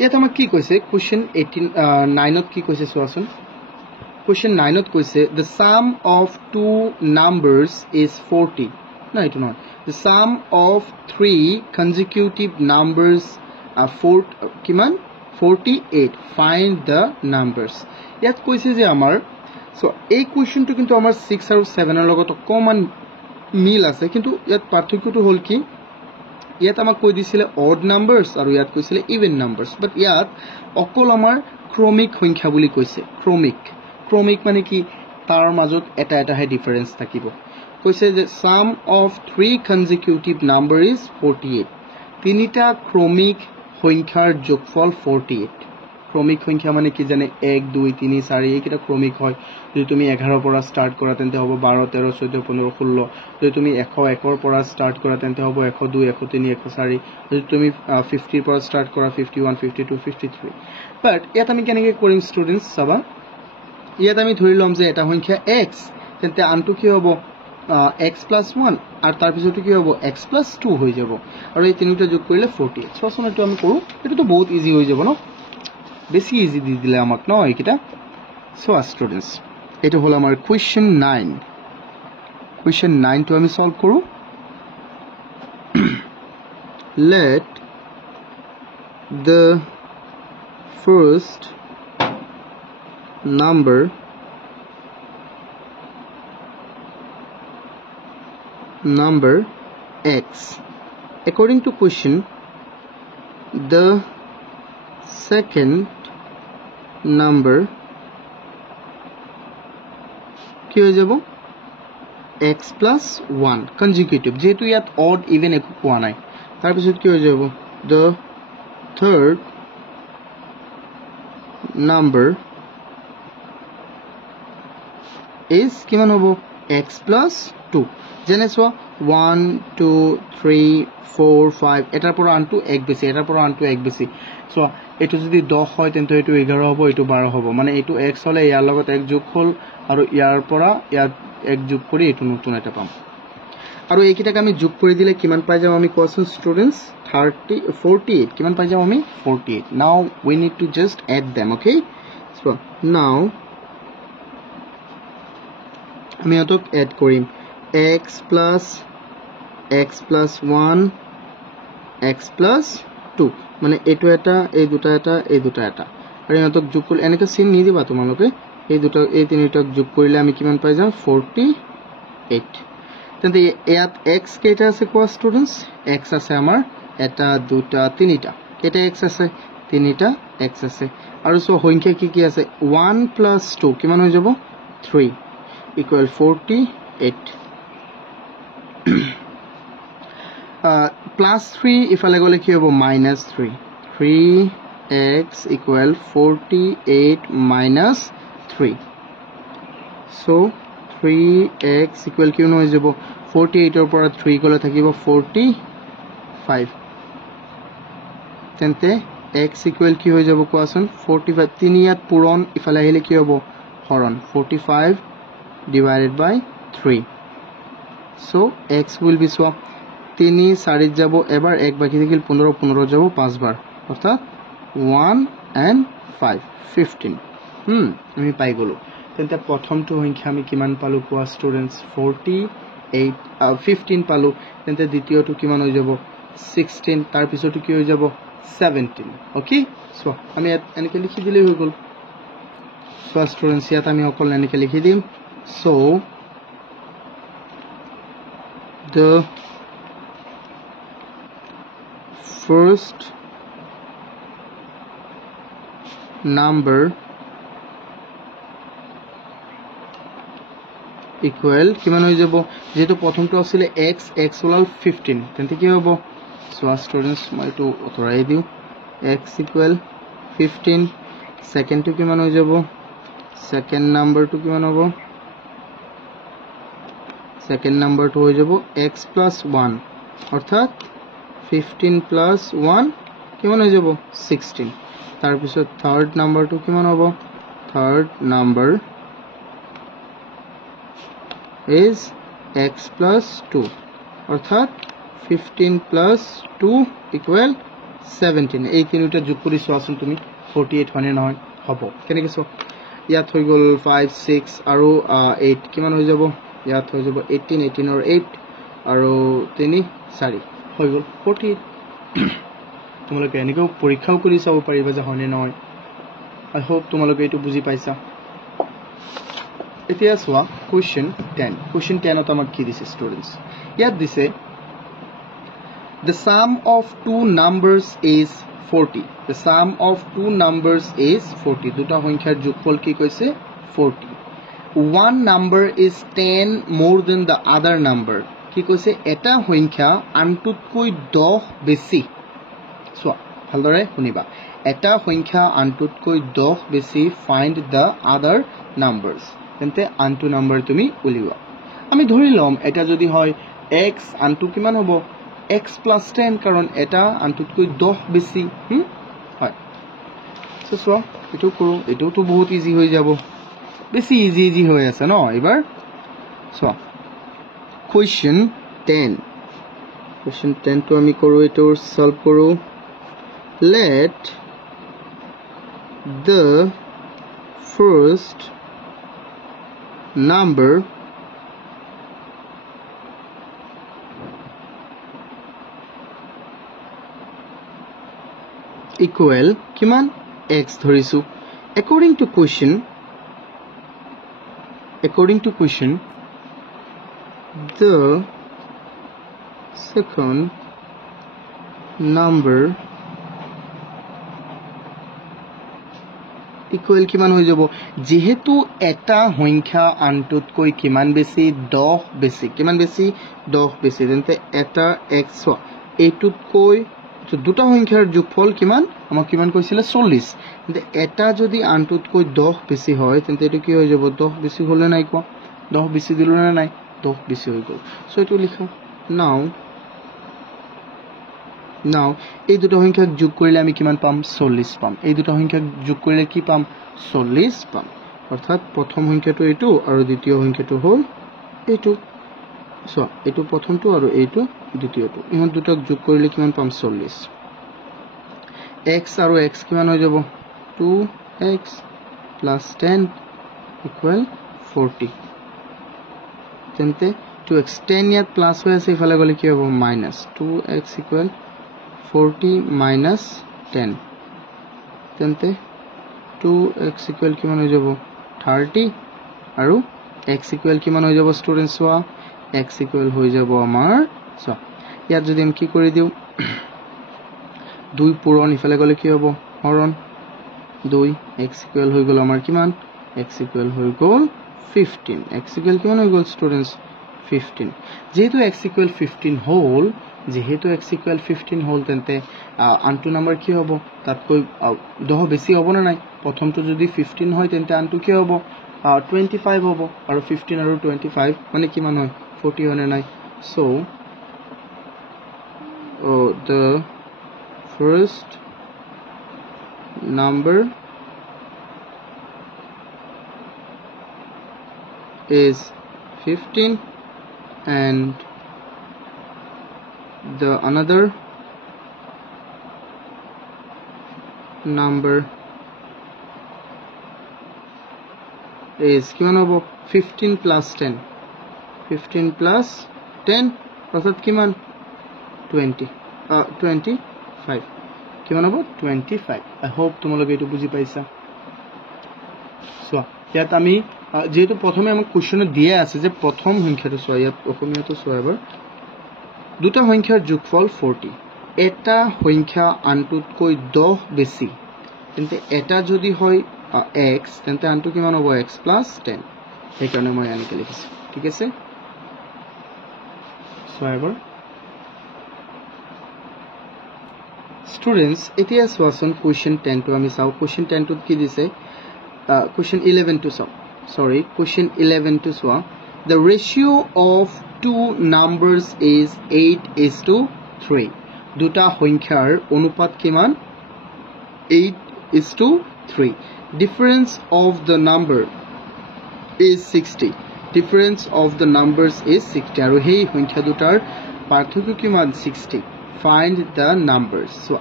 ইয়াত আমাক কি কৈছে কোৱেশ্চন 9 ত কি কৈছে চোৱাচোন কোৱেশ্চন 9 ত কৈছে the sum of two numbers is 40 না এটো নহয় the sum of three consecutive numbers are 4 কিমান 48 find the numbers ইয়াত কৈছে যে আমাৰ সো এই কোৱেশ্চনটো কিন্তু আমাৰ 6 আৰু 7 ৰ লগত কমন মিল আছে কিন্তু ইয়াত পাৰ্থক্যটো হল কি ইয়াত আমাক কৈ দিছিলে অড নাম্বাৰস আৰু ইয়াত কৈছিলে ইভেন নাম্বাৰস বাট ইয়াত অকল আমাৰ ক্ৰমিক সংখ্যা বুলি কৈছে ক্ৰমিক মানে কি তাৰ মাজত এটা হে ডিফাৰেন্স থাকিব কৈছে যে sum of three consecutive number is 48 তিনিটা ক্ৰমিক সংখ্যাৰ যোগফল 48 ক্ৰমিক সংখ্যা মানে কি জানে 1 2 3 4 এইটা ক্ৰমিক হয় যদি তুমি 11 পৰা স্টাৰ্ট কৰা তেন্তে হ'ব 12 13 14 15 16 যদি তুমি 101 ৰ পৰা স্টাৰ্ট কৰা তেন্তে হ'ব 102 103 104 যদি তুমি 50 পৰা স্টাৰ্ট কৰা 51 52 53 বাট ইয়াত আমি কেনেকৈ কৰিম ষ্টুডেন্টস চাবা ইয়াত আমি ধৰি লম যে এটা সংখ্যা x তেন্তে আনটো কি হ'ব x + 1 আৰু তাৰ পিছতো কি হ'ব x + 2 হৈ যাব আৰু এই তিনিটা যোগ কৰিলে 48 সসনটো আমি কৰো এটো তো বহুত ইজি হৈ যাব ন বেছি ইজি দি দিলে আমাক ন এইকিটা সো স্টুডেন্টস এটো হল আমাৰ কোৱেশ্চন 9 তো আমি সলভ কৰো let the first number x according to question the second number কি হৈ যাব x + 1 consecutive যেহেতু ইয়াত odd even একো কোৱা নাই তাৰ পিছত কি হৈ যাব the third number is কিমান হ'ব x + 2 যেনে চোৱা 1 2 3 4 5 এটাৰ পৰা আনটো এক বেছি এটাৰ পৰা আনটো এক বেছি সো এটো যদি 10 হয় তেন্তে এটো 11 হ'ব এটো 12 হ'ব মানে এটো x হলে ইয়াৰ লগত এক যোগ হল আৰু ইয়াৰ পৰা ইয়াত এক যোগ কৰি এটো নতুন এটা পাম আৰু এইকিটাক আমি যোগ কৰি দিলে কিমান পাই যাম আমি কোৱেশ্চন ষ্টুডেন্টস 48 কিমান পাই যাম আমি 48 now we need to just add them okay so now আমি এটোক এড কৰিম x + 1 x plus 2 মানে এইটো এটা এই দুটা এটা এই দুটা এটা আৰু ইহঁতক যোগ কৰি এনেকৈ চিন নিদিবা তোমালোকে এই দুটা এই তিনিটাক যোগ কৰিলে আমি কিমান পাই যাম 48 তেন্তে ইয়াত x কেইটা আছে কোৱা ষ্টুডেন্টস x আছে আমাৰ এটা দুটা তিনিটা কেইটা x আছে তিনিটা x আছে আৰু সো সংখ্যা কি কি আছে 1 plus 2 কিমান হৈ যাব 3 equal 48 plus 3 ইফালে গলে কি হ'ব minus 3 3x equal 48 minus 3 so 3x equal কিমান হৈ যাব 48 ৰ পৰা 3 গলে থাকিব 45 তেন্তে x equal কি হৈ যাব কোৱাচোন 45 তিনি ইয়াত পূৰণ ইফালে আহিলে কি হ'ব হৰণ 45 divided by 3 so x will be swap 3 4 যাব এবাৰ এক বাকি থাকিল 15 15 যাব 5 বাৰ অৰ্থাৎ 1 and 5 15 আমি পাই গলো তেন্তে প্ৰথমটো সংখ্যা আমি কিমান পালো কোৱা ষ্টুডেন্টস 48 15 পালো তেন্তে দ্বিতীয়টো কিমান হৈ যাব 16 তাৰ পিছটো কি হৈ যাব 17 ওকে সো আমি এনেকে লিখি দিলে হৈ গল সো ষ্টুডেন্টস ইয়াত আমি অকল এনেকে লিখি দিম so the first number equal কিমান হৈ যাব যেটো প্ৰথমটো আছিল x ওলাল 15 তেন্তে কি হ'ব সো ষ্টুডেন্টস মই তো অতৰাই দিও x equal 15 সেকেন্ড টু কিমান হৈ যাব সেকেন্ড নাম্বাৰটো কিমান হ'ব সেকেন্ড নাম্বাৰটো হৈ যাব x plus 1 অৰ্থাৎ 15 plus 1 কিমান হৈ যাব 16 তাৰ পিছত থাৰ্ড নাম্বাৰটো কিমান হ'ব third number is x plus 2 অৰ্থাৎ 15 plus 2 equal 17 এই তিনিটা যোগ কৰি চোৱাচোন তুমি 48 হনে নহয় হ'ব কেনেকৈ চোৱা ইয়াত হৈ গল 5 6 আৰু 8 কিমান হৈ যাব ইয়াত হৈ যাব 18 18 or 8 আৰু 3 4 হৈ গল 48 তোমালোকে এনেকৈ পৰীক্ষাও কৰি চাব পাৰিবা যে হনে নহয় আই হোপ তোমালোকে এটো বুজি পাইছা এতিয়া চোৱা question 10 ত আমাক কি দিছে স্টুডেন্টস ইয়াত দিছে the sum of two numbers is 40 the sum of two numbers is 40 দুটা সংখ্যাৰ যোগফল কি কৈছে 40 one number is 10 more than the other number কি কৈছে এটা সংখ্যা আনটোতকৈ 10 বেছি চোৱা ভালদৰে শুনিবা এটা সংখ্যা আনটোতকৈ 10 বেছি find the other numbers তেন্তে আনটো নাম্বাৰ তুমি উলিওৱা আমি ধৰি লম এটা যদি হয় x আনটো কিমান হ'ব x plus 10 কাৰণ এটা আনটোতকৈ 10 বেছি হয় সো চোৱা এটো কৰো এটো তো বহুত ইজি হৈ যাব বেছি ইজি হৈ আছে ন এবাৰ চোৱা question 10 তো আমি কৰো এটো সলভ কৰো let the first number equal কিমান x ধৰিছো according to question the second number equal কিমান হৈ যাব যেহেতু এটা সংখ্যা আনটোতকৈ কিমান বেছি 10 বেছি কিমান বেছি 10 বেছি তেন্তে এটা x এইটোতকৈ দুটা সংখ্যাৰ যোগফল কিমান আমাক কিমান কৈছিল 40 তেন্তে এটা যদি আনটোতকৈ 10 বেছি হয় তেন্তে এটো কি হৈ যাব 10 বেছি হলে নাই কোৱা 10 বেছি দিলো না নাই 10 বেছি হৈ গল সো এটো লিখো now এই দুটা সংখ্যাক যোগ কৰিলে আমি কিমান পাম 40 পাম এই দুটা সংখ্যাক যোগ কৰিলে কি পাম 40 পাম অৰ্থাৎ প্ৰথম সংখ্যাটো এটো আৰু দ্বিতীয় সংখ্যাটো হ'ল এটো সো এটো প্ৰথমটো আৰু এটো দ্বিতীয়টো ইহত দুটাক যোগ কৰিলে কিমান পাম 40 x আৰু x কিমান হৈ যাব 2x plus 10 equal 40 তেন্তে 2x 10 ইয়াত প্লাস হৈ আছে ইফালে গলে কি হ'ব minus 2x equal 40 minus 10 তেন্তে 2x equal কিমান হৈ যাব 30 আৰু x equal কিমান হৈ যাব স্টুডেন্টস চোৱা x equal হৈ যাব আমাৰ চোৱা ইয়াত যদি আমি কি কৰি দিও 2 পূৰণ ইফালে গলে কি হ'ব হৰণ 2 x equal হৈ গল আমাৰ কিমান x equal হৈ গল 15 x equal কিমান হৈ গল স্টুডেন্টস 15 যেহেতু x equal 15 হল যেহেতু x equal 15 হল তেন্তে আনটো নাম্বার কি হ'ব তাতকৈ 10 বেছি হ'ব না নাই প্ৰথমটো যদি 15 হয় তেন্তে আনটো কি হ'ব 25 হ'ব আৰু 15 আৰু 25 মানে কিমান হয় 40 হয় না নাই so the first number is 15 and the another number is কিমান হ'ব 15 plus 10 15 plus 10 অর্থাৎ কিমান 25 কিমান হ'ব 25 I hope তোমালোকে এটো বুজি পাইছা সো ইয়াত আমি যেহেতু প্ৰথমে আমাক কোশ্চেন দিয়া আছে যে প্ৰথম সংখ্যাটো চোৱা ইয়াত অসমীয়াটো চোৱা এবাৰ দুটা সংখ্যাৰ যোগফল 40 এটা সংখ্যা আনটোতকৈ 10 বেছি তেন্তে এটা যদি হয় x তেন্তে আনটো কিমান হ'ব x + 10 এই কাৰণে মই এনেকৈ লিখিছো ঠিক আছে সো এবাৰ স্টুডেন্টস এতিয়া চোৱাচোন কোশ্চেন 10 টো আমি চাও কোশ্চেন 10 টোত কি দিছে question 11 to saw sorry question 11 to saw the ratio of two numbers is 8:3 দুটা সংখ্যাৰ অনুপাত কিমান 8:3 difference of the number is 60 difference of the numbers is 60 আৰু হেই সংখ্যা দুটাৰ পাৰ্থক্য কিমান 60 find the numbers so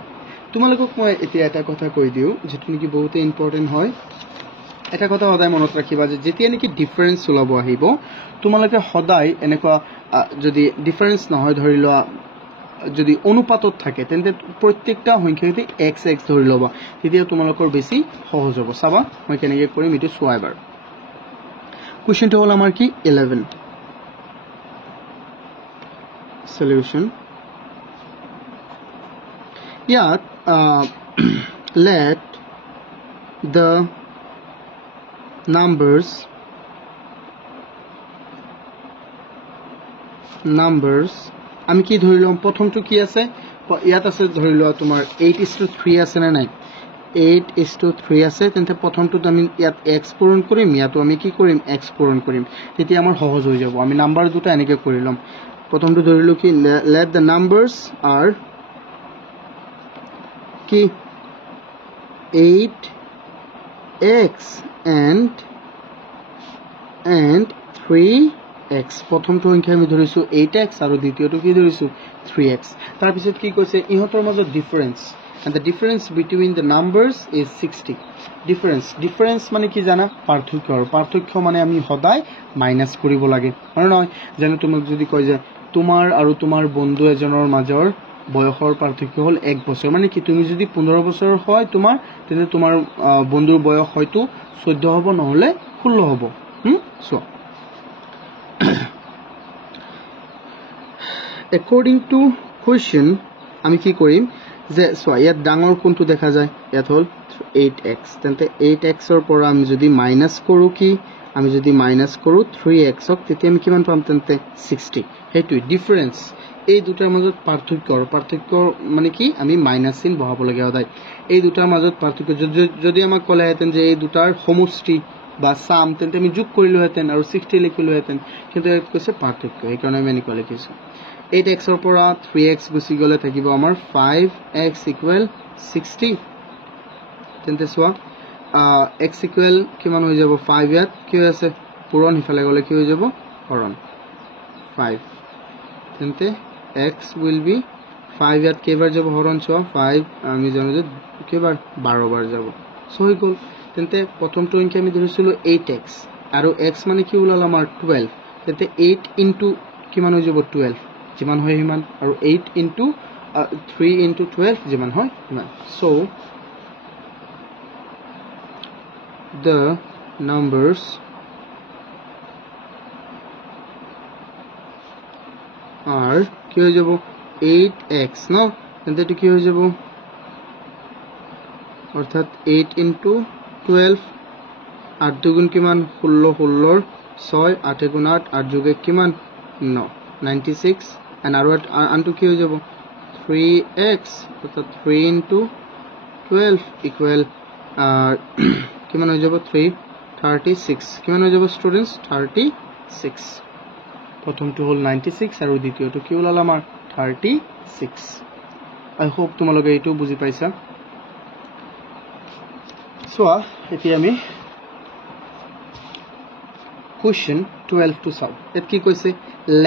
তোমালোকক মই এতিয়া এটা কথা কৈ দিও যেটো নেকি বহুত ইম্পৰ্টেন্ট হয় এটা কথা সদায় মনত ৰাখিবা যে যেতিয়া নেকি ডিফাৰেন্স ওলাব আহিব তোমালোকে সদায় এনেকুৱা যদি ডিফাৰেন্স নহয় ধৰি লোৱা যদি অনুপাতত থাকে তেন্তে প্ৰত্যেকটা সংখ্যাতে x x ধৰি লবা তেতিয়া তোমালোকৰ বেছি সহজ হ'ব চাবা মই কেনেকৈ কৰিম এটো চোৱা এবাৰ কোশ্চেনটো হল আমাৰ কি 11 সলিউশন ইয়াত let the numbers আমি কি ধৰি লম প্ৰথমটো কি আছে ইয়াত আছে ধৰি লোৱা তোমাৰ 8:3 আছে না নাই 8:3 আছে তেন্তে প্ৰথমটো আমি ইয়াত x পূৰণ কৰিম ইয়াতো আমি কি কৰিম x পূৰণ কৰিম তেতিয়া আমাৰ সহজ হৈ যাব আমি নাম্বাৰ দুটা এনেকৈ কৰি লম প্ৰথমটো ধৰিলো কি let the numbers are কি 8x and 3x প্ৰথমটো সংখ্যা আমি ধৰিছো 8x আৰু দ্বিতীয়টো কি ধৰিছো 3x তাৰ পিছত কি কৈছে ইহতৰ মাজত difference and the difference between the numbers is 60 difference মানে কি জানা পাৰ্থক্য মানে আমি সদায় মাইনাস কৰিব লাগে হয় নহয় যেনে তোমাক যদি কয় যে তোমাৰ আৰু তোমাৰ বন্ধু এজনৰ মাজৰ বয়সৰ পাৰ্থক্য হল 1 বছৰ মানে কি তুমি যদি 15 বছৰ হয় তোমাৰ তেনে তোমাৰ বন্ধুৰ বয়স হয়তো 14 হ'ব নহলে 16 হ'ব সো according to question আমি কি কৰিম যে সো ইয়াত ডাঙৰ কোনটো দেখা যায় ইয়াত হল 8x তেন্তে 8x ৰ পৰা আমি যদি মাইনাস কৰো কি আমি যদি মাইনাস কৰো 3x ক তেতিয়া আমি কিমান পাম তেন্তে 60 হেতু ডিফাৰেন্স এই দুটাৰ মাজত পাৰ্থক্য মানে কি আমি মাইনাস চিন বহাব লাগে সদায় এই দুটাৰ মাজত পাৰ্থক্য যদি আমাক কলে হেতেন যে এই দুটাৰ সমষ্টি বা সাম তেন্তে আমি যোগ কৰিলো হেতেন আৰু 60 লিখিলো হেতেন কিন্তু ইয়াত কৈছে পাৰ্থক্য এই কাৰণে আমি এনেকৈ লিখিছো 8x ৰ পৰা 3x গুছি গলে থাকিব আমাৰ 5x = 60 তেন্তে সোৱা x = কিমান হৈ যাব 5 ইয়াত কি আছে পূৰণ ইফালে গলে কি হৈ যাব হৰণ 5 তেন্তে x will be 5 ইয়াত কেইবাৰ যাব হৰণ সোৱা 5 আমি জানো যে কেইবাৰ 12 বাৰ যাব সো হৈ গল তেন্তে প্ৰথমটো সংখ্যা আমি ধৰিছিলো 8x আৰু x মানে কি ওলাল আমাৰ 12 তেন্তে 8 * কিমান হৈ যাব 12 কিমান হয় হিমান আৰু 8 * 3 into 12 যেমান হয় ইমান so the numbers are কি হয়ে যাব 8x no তেন্তে এটো কি হয়ে যাব অর্থাৎ 8 into 12 8 দুগুণ কিমান 16 16 6 8 গুণ 8 8 যোগে কিমান 9 96 and আরো আনটো কি হয়ে যাব 3x অর্থাৎ 3 into 12 equal কিমান হয়ে যাব 336 কিমান হয়ে যাব স্টুডেন্টস 36 প্রথমটো হল 96 আর দ্বিতীয়টো কি হল আমার 36 আই হোপ তোমালোকে এইটো বুজি পাইছা সো এতিয়া আমি question 12 to solve it ki koise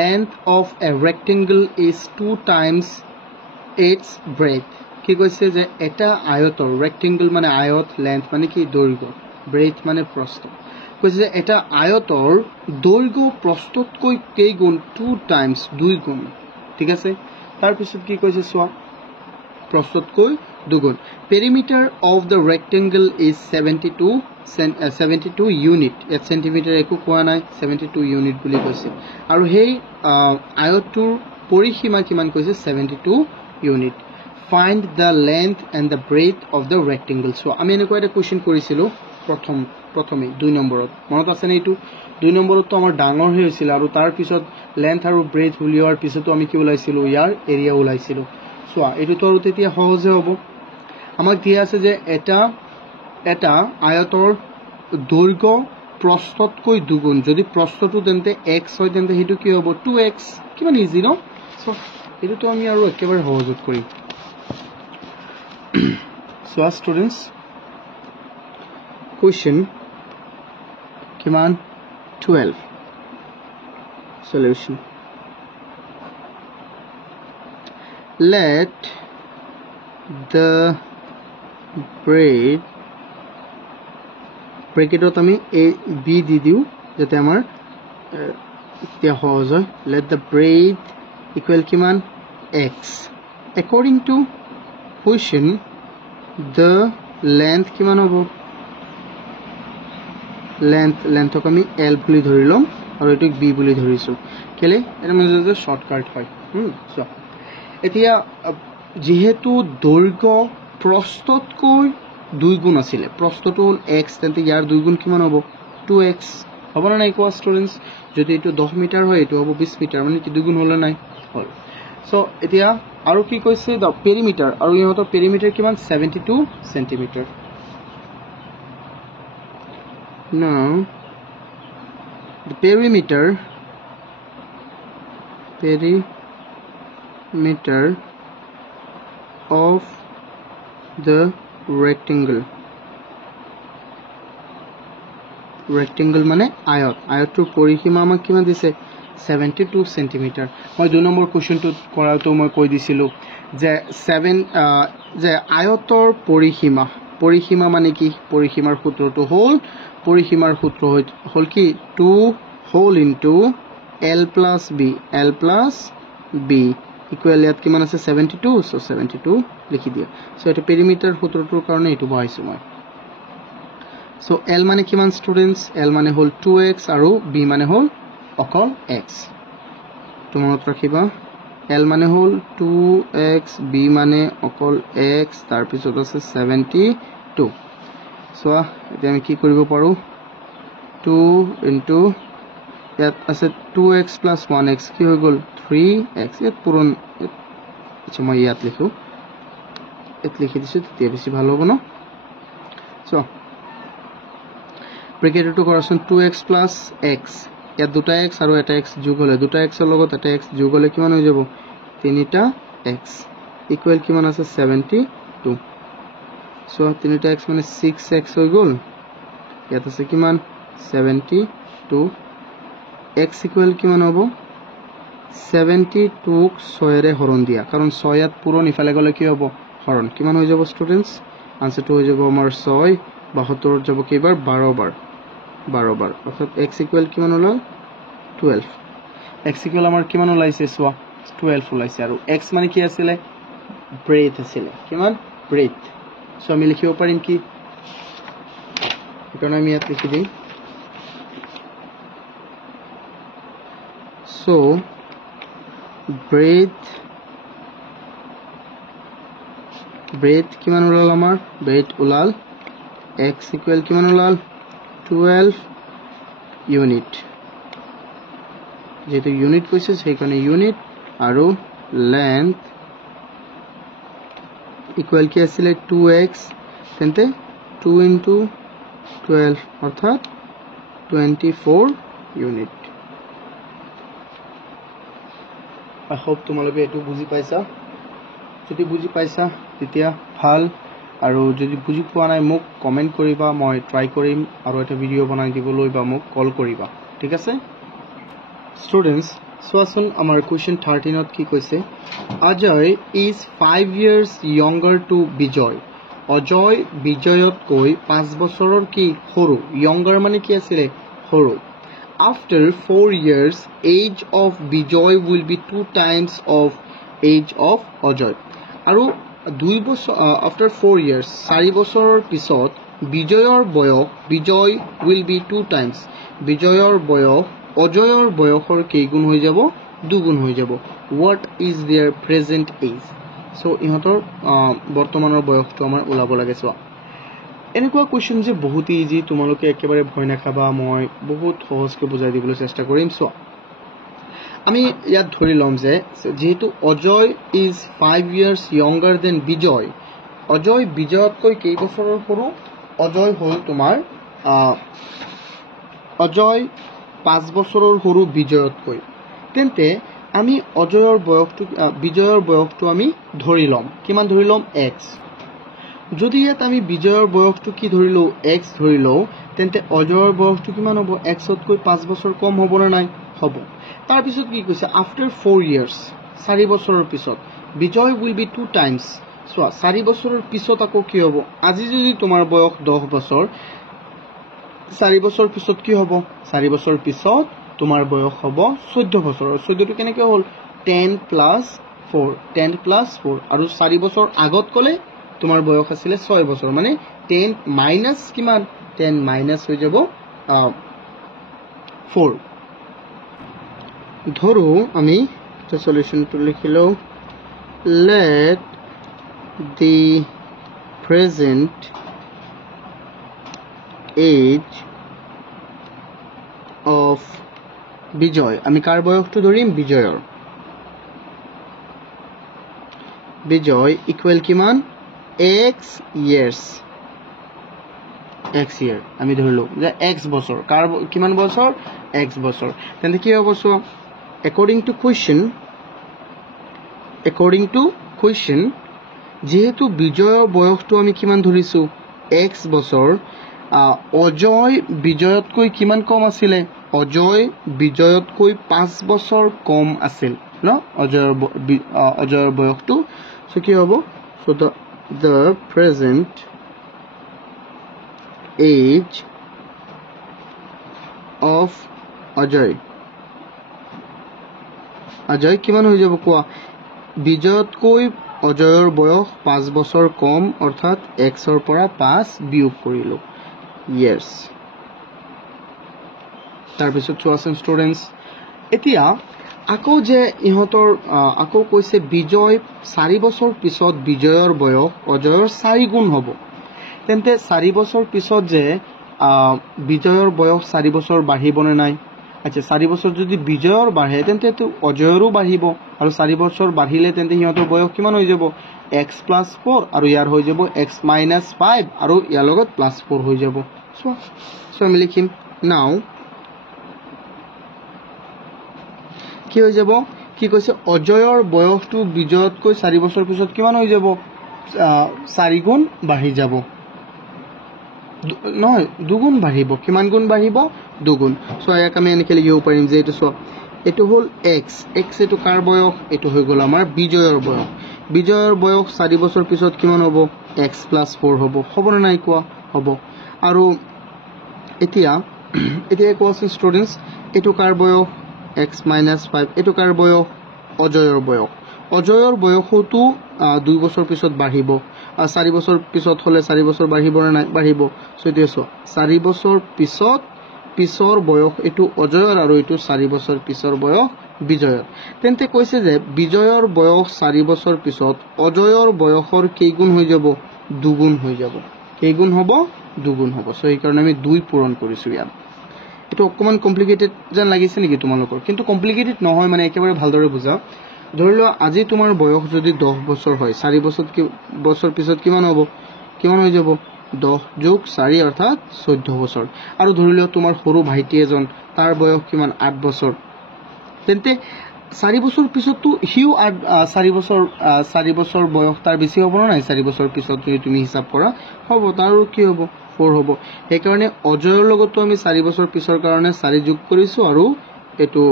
length of a rectangle is 2 times its breadth ki koise je eta ayotor rectangle mane ayot length mane ki doirgyo breadth mane prostho koise je eta ayotor doirgyo prosthot koi kei gun 2 times 2 gun ঠিক আছে তার পিছত কি কইছে সোয়া প্রস্থত কই দুগুণ perimeter of the rectangle is 72 unit এক সেন্টিমিটার একো কোয়া নাই 72 ইউনিট বুলি কৈছে আৰু হেই আয়তটোৰ পৰিসীমা কিমান কৈছে 72 unit find the length and the breadth of the rectangle so আমি এনেকৈ এটা কোৱেশ্চন কৰিছিলো প্ৰথমে 2 নম্বৰত মনত আছে নে এইটো 2 নম্বৰত তো আমাৰ ডাঙৰ হৈছিল আৰু তাৰ পিছত লেন্থ আৰু ব্ৰেথ উলিওৱাৰ পিছতো আমি কি উলাইছিলো ইয়াৰ এৰিয়া উলাইছিলো সো এইটো তো আৰু তেতিয়া সহজে হ'ব আমাক দিয়া আছে যে এটা আয়তৰ দৈৰ্ঘ্য প্ৰস্থতকৈ দুগুণ যদি প্ৰস্থটো তেন্তে x হয় তেন্তে হেতু কি হ'ব 2x কিমান ইজি ন সো এইটো তো আমি আৰু একেবাৰে সহজত কৰিম সো স্টুডেন্টস question কিমান 12 solution let the breadth bracket আমি a b দি দিও যাতে আমাৰ এতিয়া সহজ হয় let the breadth equal কিমান x according to question the length কিমান হ'ব length আমি l বুলি ধৰিলম আৰু এটো b বুলি ধৰিছো কেলে এৰ মধ্যে যে শৰ্টকাট হয় সো এতিয়া যেহেতু দৈৰ্ঘ্য প্ৰস্থতকৈ 2 গুণ আছিল প্ৰস্থটো হল x তেন্তে ইয়াৰ 2 গুণ কিমান হ'ব 2x হ'ব না নাই কোৱা স্টুডেন্টস যদি এটো 10 মিটাৰ হয় এটো হ'ব 20 মিটাৰ মানে কি 2 গুণ হল নাই হল সো এতিয়া আৰু কি কৈছে দা পেৰিমিটাৰ আৰু ইহঁতৰ পেৰিমিটাৰ কিমান 72 centimetre now the perimeter of the rectangle মানে আয়তৰ পৰিসীমা আমাক কিমান দিছে 72 সেন্টিমিটাৰ মই 2 নম্বৰ কোৱেশ্চনটো কৰাটো মই কৈ দিছিলো যে 7 যে আয়তৰ পৰিসীমা মানে কি পৰিসীমাৰ সূত্ৰটো হল পৰিসীমাৰ সূত্ৰ হল কি 2 whole into l plus b equal ইয়াত কিমান আছে 72 সো 72 লিখি দিয়া সো এটা পেৰিমিটাৰ সূত্ৰটোৰ কাৰণে এটো বহাইছো মই সো l মানে কিমান স্টুডেন্টস l মানে হল 2x আৰু b মানে হল অকল x তো মনত ৰাখিবা l মানে হল 2x b মানে অকল x তাৰ পিছত আছে 72 সো এতিয়া আমি কি কৰিব পাৰো 2 into ইয়াত আছে 2x plus 1x কি হৈ গল 3x ইয়াত পূৰণ আচ্ছা মই ইয়াত লিখো লিখি দিছো তেতিয়া বেছি ভাল হ'ব ন সো ব্ৰেকেটটো কৰাচোন 2x plus x ইয়াত দুটা x আৰু এটা x যোগ হলে দুটা x ৰ লগত এটা x যোগ হলে কিমান হৈ যাব তিনিটা x ইকুয়াল কিমান আছে 72 সো তিনিটা x মানে 6x হৈ গল ইয়াত আছে কিমান 72 x ইকুয়াল কিমান হ'ব 72 ক 6 ৰে হৰণ দিয়া কাৰণ 6 ইয়াত পূৰণ ইফালে গলে কি হ'ব হৰণ কিমান হৈ যাব স্টুডেন্টস আনসাৰটো হৈ যাব আমাৰ 6 72 যাব কেইবাৰ 12 বাৰ অৰ্থাৎ x ইকুয়াল কিমান হল 12 x ইকুয়াল আমাৰ কিমান ওলাইছে সোৱা 12 ওলাইছে আৰু x মানে কি আছিল ব্ৰেথ আছিলে কিমান ব্ৰেথ সো আমি লিখিব পাৰিম কি কাৰণ আমি ইয়াত লিখি দিম সো ব্ৰেথ কিমান ওলাল আমাৰ ব্ৰেথ ওলাল x ইকুৱেল কিমান ওলাল 12 ইউনিট যেটো ইউনিট কৈছে সেইকাৰণে ইউনিট আৰু লেন্থ ইকুৱেল কি আছিলে 2x তেন্তে 2 into 12 অৰ্থাৎ 24 ইউনিট I hope তোমালোকে এটো বুজি পাইছা যদি বুজি পাইছা তেতিয়া ভাল আৰু যদি বুজি পোৱা নাই মোক কমেন্ট কৰিবা মই ট্ৰাই কৰিম আৰু এটা ভিডিও বনাই দিবলৈ বা মোক কল কৰিবা ঠিক আছে স্টুডেন্টস সোয়াসন আমাৰ কোৱেশ্চন 13 ত কি কৈছে Ajay is 5 years younger to বিজয় অজয় বিজয়তকৈ 5 বছৰৰ কি সৰু younger মানে কি আছিল সৰু after 4 years age of Vijay will be 2 times of age of Ajay আৰু 2 বছৰ after 4 years 4 বছৰৰ পিছত বিজয়ৰ বয়স বিজয় will be 2 times বিজয়ৰ বয়স অজয়ৰ বয়সৰ কেইগুণ হৈ যাব দুগুণ হৈ যাব what is their present age so ইহতৰ বৰ্তমানৰ বয়সটো আমাৰ ওলাব লাগে সো এনেকুৱা কোৱেশ্চন যে বহুত ইজি তোমালোকে একেবাৰে ভয় নাখাবা মই বহুত সহজকৈ বুজাই দিবলৈ চেষ্টা কৰিম সো আমি ইয়াত ধৰি লম যে যেহেতু Ajay is 5 years younger than বিজয় অজয় বিজয়তকৈ কেই বছৰৰ সৰু অজয় হ'ল তোমাৰ অজয় 5 বছৰৰ সৰু বিজয়তকৈ তেন্তে আমি অজয়ৰ বয়সটো বিজয়ৰ বয়সটো আমি ধৰি লম কিমান ধৰি লম x যদি ইয়াত আমি বিজয়ৰ বয়সটো কি ধৰিলো x ধৰিলো তেন্তে অজয়ৰ বয়সটো কিমান হ'ব x তকৈ 5 বছৰ কম হ'ব না নাই হ'ব তাৰ পিছত কি কৈছে after 4 years 4 বছৰৰ পিছত বিজয় will be 2 times so 4 বছৰৰ পিছত আকৌ কি হ'ব আজি যদি তোমাৰ বয়স 10 বছৰ 4 বছৰ পিছত কি হ'ব 4 বছৰ পিছত তোমাৰ বয়স হ'ব 14 বছৰ 14 টো কেনেকৈ হ'ল 10 plus 4 আৰু 4 বছৰ আগত কলে তোমাৰ বয়স আছিল 6 বছৰ মানে 10 মাইনাস কিমান 10 মাইনাস হৈ যাব 4 ধৰো আমি এটা সলিউশনটো লিখিলো let the present age of বিজয় আমি কার বয়সটো ধৰিম বিজয়ৰ বিজয় ইকুৱেল কিমান x years x year আমি ধৰিলো যে x বছৰ কাৰ কিমান বছৰ x বছৰ তেন্তে কি হ'ব সো according to question যেহেতু বিজয়ৰ বয়সটো আমি কিমান ধৰিছো x বছৰ অজয় বিজয়তকৈ কিমান কম আছিল অজয় বিজয়তকৈ 5 বছৰ কম আছিল ন অজয়ৰ বয়সটো সো কি হ'ব so the present age of Ajay কিমান হৈ যাব কোৱা বিজয়তকৈ অজয়ৰ বয়স 5 বছৰ কম অৰ্থাৎ x ৰ পৰা 5 বিয়োগ কৰিলো years তাৰ পিছত চোৱাচোন স্টুডেন্টস এতিয়া আকৌ যে ইহতৰ আকৌ কৈছে বিজয় 4 বছৰ পিছত বিজয়ৰ বয়স অজয়ৰ 4 গুণ হ'ব তেন্তে 4 বছৰ পিছত যে বিজয়ৰ বয়স 4 বছৰ বাঢ়িব নে নাই আচ্ছা 4 বছৰ যদি বিজয়ৰ বাঢ়ে তেন্তে তো অজয়ৰো বাঢ়িব আৰু 4 বছৰ বাঢ়িলে তেন্তে ইহতৰ বয়স কিমান হৈ যাব x + 4 আৰু ইয়াৰ হৈ যাব x - 5 আৰু ইয়াৰ লগত +4 হৈ যাব সো আমি লিখিম নাও কি হৈ যাব কি কৈছে অজয়ৰ বয়সটো বিজয়তকৈ 4 বছৰ পিছত কিমান হৈ যাব 4 গুণ বাঢ়ি যাব নহয় দুগুণ বাঢ়িব কিমান গুণ বাঢ়িব দুগুণ সো ইয়াক আমি এনেকৈ লিখিব পাৰিম যে এটো সো এটো হল x এটো কাৰ বয়স এটো হৈ গল আমাৰ বিজয়ৰ বয়স 4 বছৰ পিছত কিমান হ'ব x + 4 হ'ব না নাই কোৱা হ'ব আৰু এতিয়া কোৱাচোন স্টুডেন্টস এটো কাৰ বয়স x - 5 এটো কাৰ বয়স অজয়ৰ বয়স অজয়ৰ বয়সটো 2 বছৰ পিছত বাঢ়িব 4 বছৰ পিছত হলে 4 বছৰ বাঢ়িব না নাই বাঢ়িব সো এটো 4 বছৰ পিছত পিছৰ বয়স এটো অজয়ৰ আৰু এটো 4 বছৰ পিছৰ বয়স বিজয়ৰ তেন্তে কৈছে যে বিজয়ৰ বয়স 4 বছৰ পিছত অজয়ৰ বয়সৰ কেইগুণ হৈ যাব দুগুণ হৈ যাব কেইগুণ হ'ব দুগুণ হ'ব সো এই কাৰণে আমি 2 পূৰণ কৰিছো ইয়াত এটো অকমান কমপ্লিকেটেড যেন লাগিছে নেকি তোমালোকৰ কিন্তু কমপ্লিকেটেড নহয় মানে একেবাৰে ভালদৰে বুজা ধৰি লোৱা আজি তোমাৰ বয়স যদি 10 বছৰ হয় 4 বছৰ পিছত কিমান হ'ব কিমান হৈ যাব 10 যোগ 4 অৰ্থাৎ 14 বছৰ আৰু ধৰি লোৱা তোমাৰ সৰু ভাইটি এজন তাৰ বয়স কিমান 8 বছৰ তেন্তে 4 বছৰ পিছতটো হিউ 4 বছৰ বয়স তাৰ বেছি হ'ব না 4 বছৰ পিছত যদি তুমি হিসাব কৰা হ'ব তাৰ কি হ'ব 4 হ'ব এই কাৰণে অজয়ৰ লগতো আমি 4 বছৰ পিছৰ কাৰণে 4 যোগ কৰিছো আৰু এটো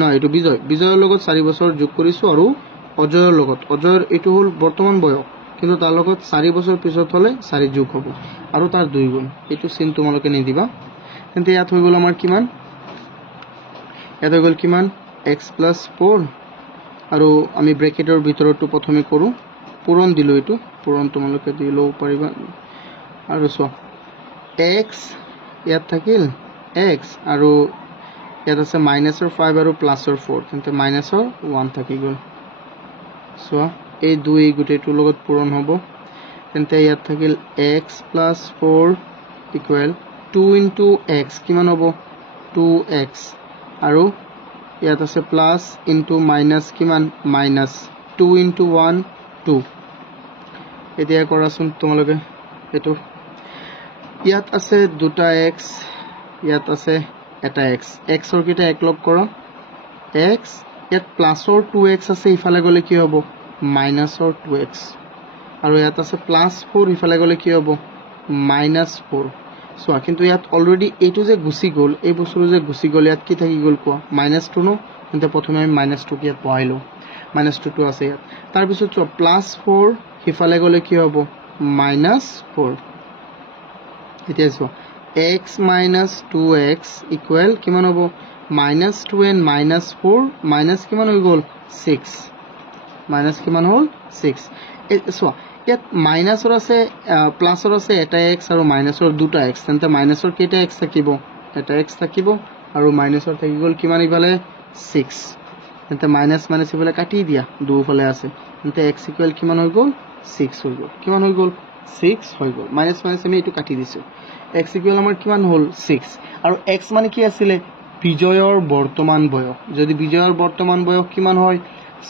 না এটো বিজয়ৰ লগত 4 বছৰ যোগ কৰিছো আৰু অজয়ৰ লগত অজয়ৰ এটো হল বৰ্তমান বয়স কিন্তু তাৰ লগত 4 বছৰ পিছত হলে 4 যোগ হ'ব আৰু তাৰ 2 গুণ এটো চিন তোমালোকে নিদিবা তেন্তে ইয়াত হৈ গল আমাৰ কিমান ইয়াত হৈ গল কিমান x + 4 আৰু আমি ব্ৰেকেটৰ ভিতৰটো প্ৰথমে কৰো পূৰণ দিলো এটো পূৰণ তোমালোকে দিলো পাৰিবা আৰু চোৱা x ইয়াত থাকিল x আৰু ইয়াত আছে মাইনাসৰ 5 আৰু প্লাসৰ 4 তেন্তে মাইনাসৰ 1 থাকি গল সো এই দুই গুটেটোৰ লগত পূৰণ হ'ব তেন্তে ইয়াত থাকিল x + 4 = 2 * x কিমান হ'ব 2x আৰু ইয়াত আছে প্লাস ইনটু মাইনাস কিমান মাইনাস 2 * 1 2 এতিয়া কৰাচোন তোমালোকে এটো ইয়াত আছে দুটা x ইয়াত আছে এটা x x ৰ কিটা একলগ কৰা x ইয়াত প্লাসৰ 2x আছে ইফালে গলে কি হ'ব মাইনাসৰ 2x আৰু ইয়াত আছে +4 ইফালে গলে কি হ'ব -4 সো কিন্তু ইয়াত অলৰেডি এটো যে গুছি গল এই বস্তুটো যে গুছি গল ইয়াত কি থাকি গল কোৱা -2 ন কিন্তু প্ৰথমে আমি -2 কি ইয়াত পঢ়াইলো -2 আছে ইয়াত তাৰ পিছত +4 ইফালে গলে কি হ'ব -4 এতিয়া চোৱা x - 2x = কিমান হ'ব -2 and -4 মাইনাস কিমান হৈ গল 6 মাইনাস কিমান হল 6 চোৱা ইয়াত মাইনাসৰ আছে প্লাসৰ আছে এটা x আৰু মাইনাসৰ দুটা x তেন্তে মাইনাসৰ কেইটা x থাকিব এটা x থাকিব আৰু মাইনাসৰ থাকি গল কিমান ইফালে 6 তেন্তে মাইনাস ইফালে কাটি দিয়া দুফালে আছে তেন্তে x = কিমান হৈ গল 6 হৈ গল কিমান হৈ গল 6 হৈ গল মাইনাস আমি এটো কাটি দিছো x = আমাৰ কিমান হল 6 আৰু x মানে কি আছিল বিজয়ৰ বৰ্তমান বয়স যদি বিজয়ৰ বৰ্তমান বয়স কিমান হয়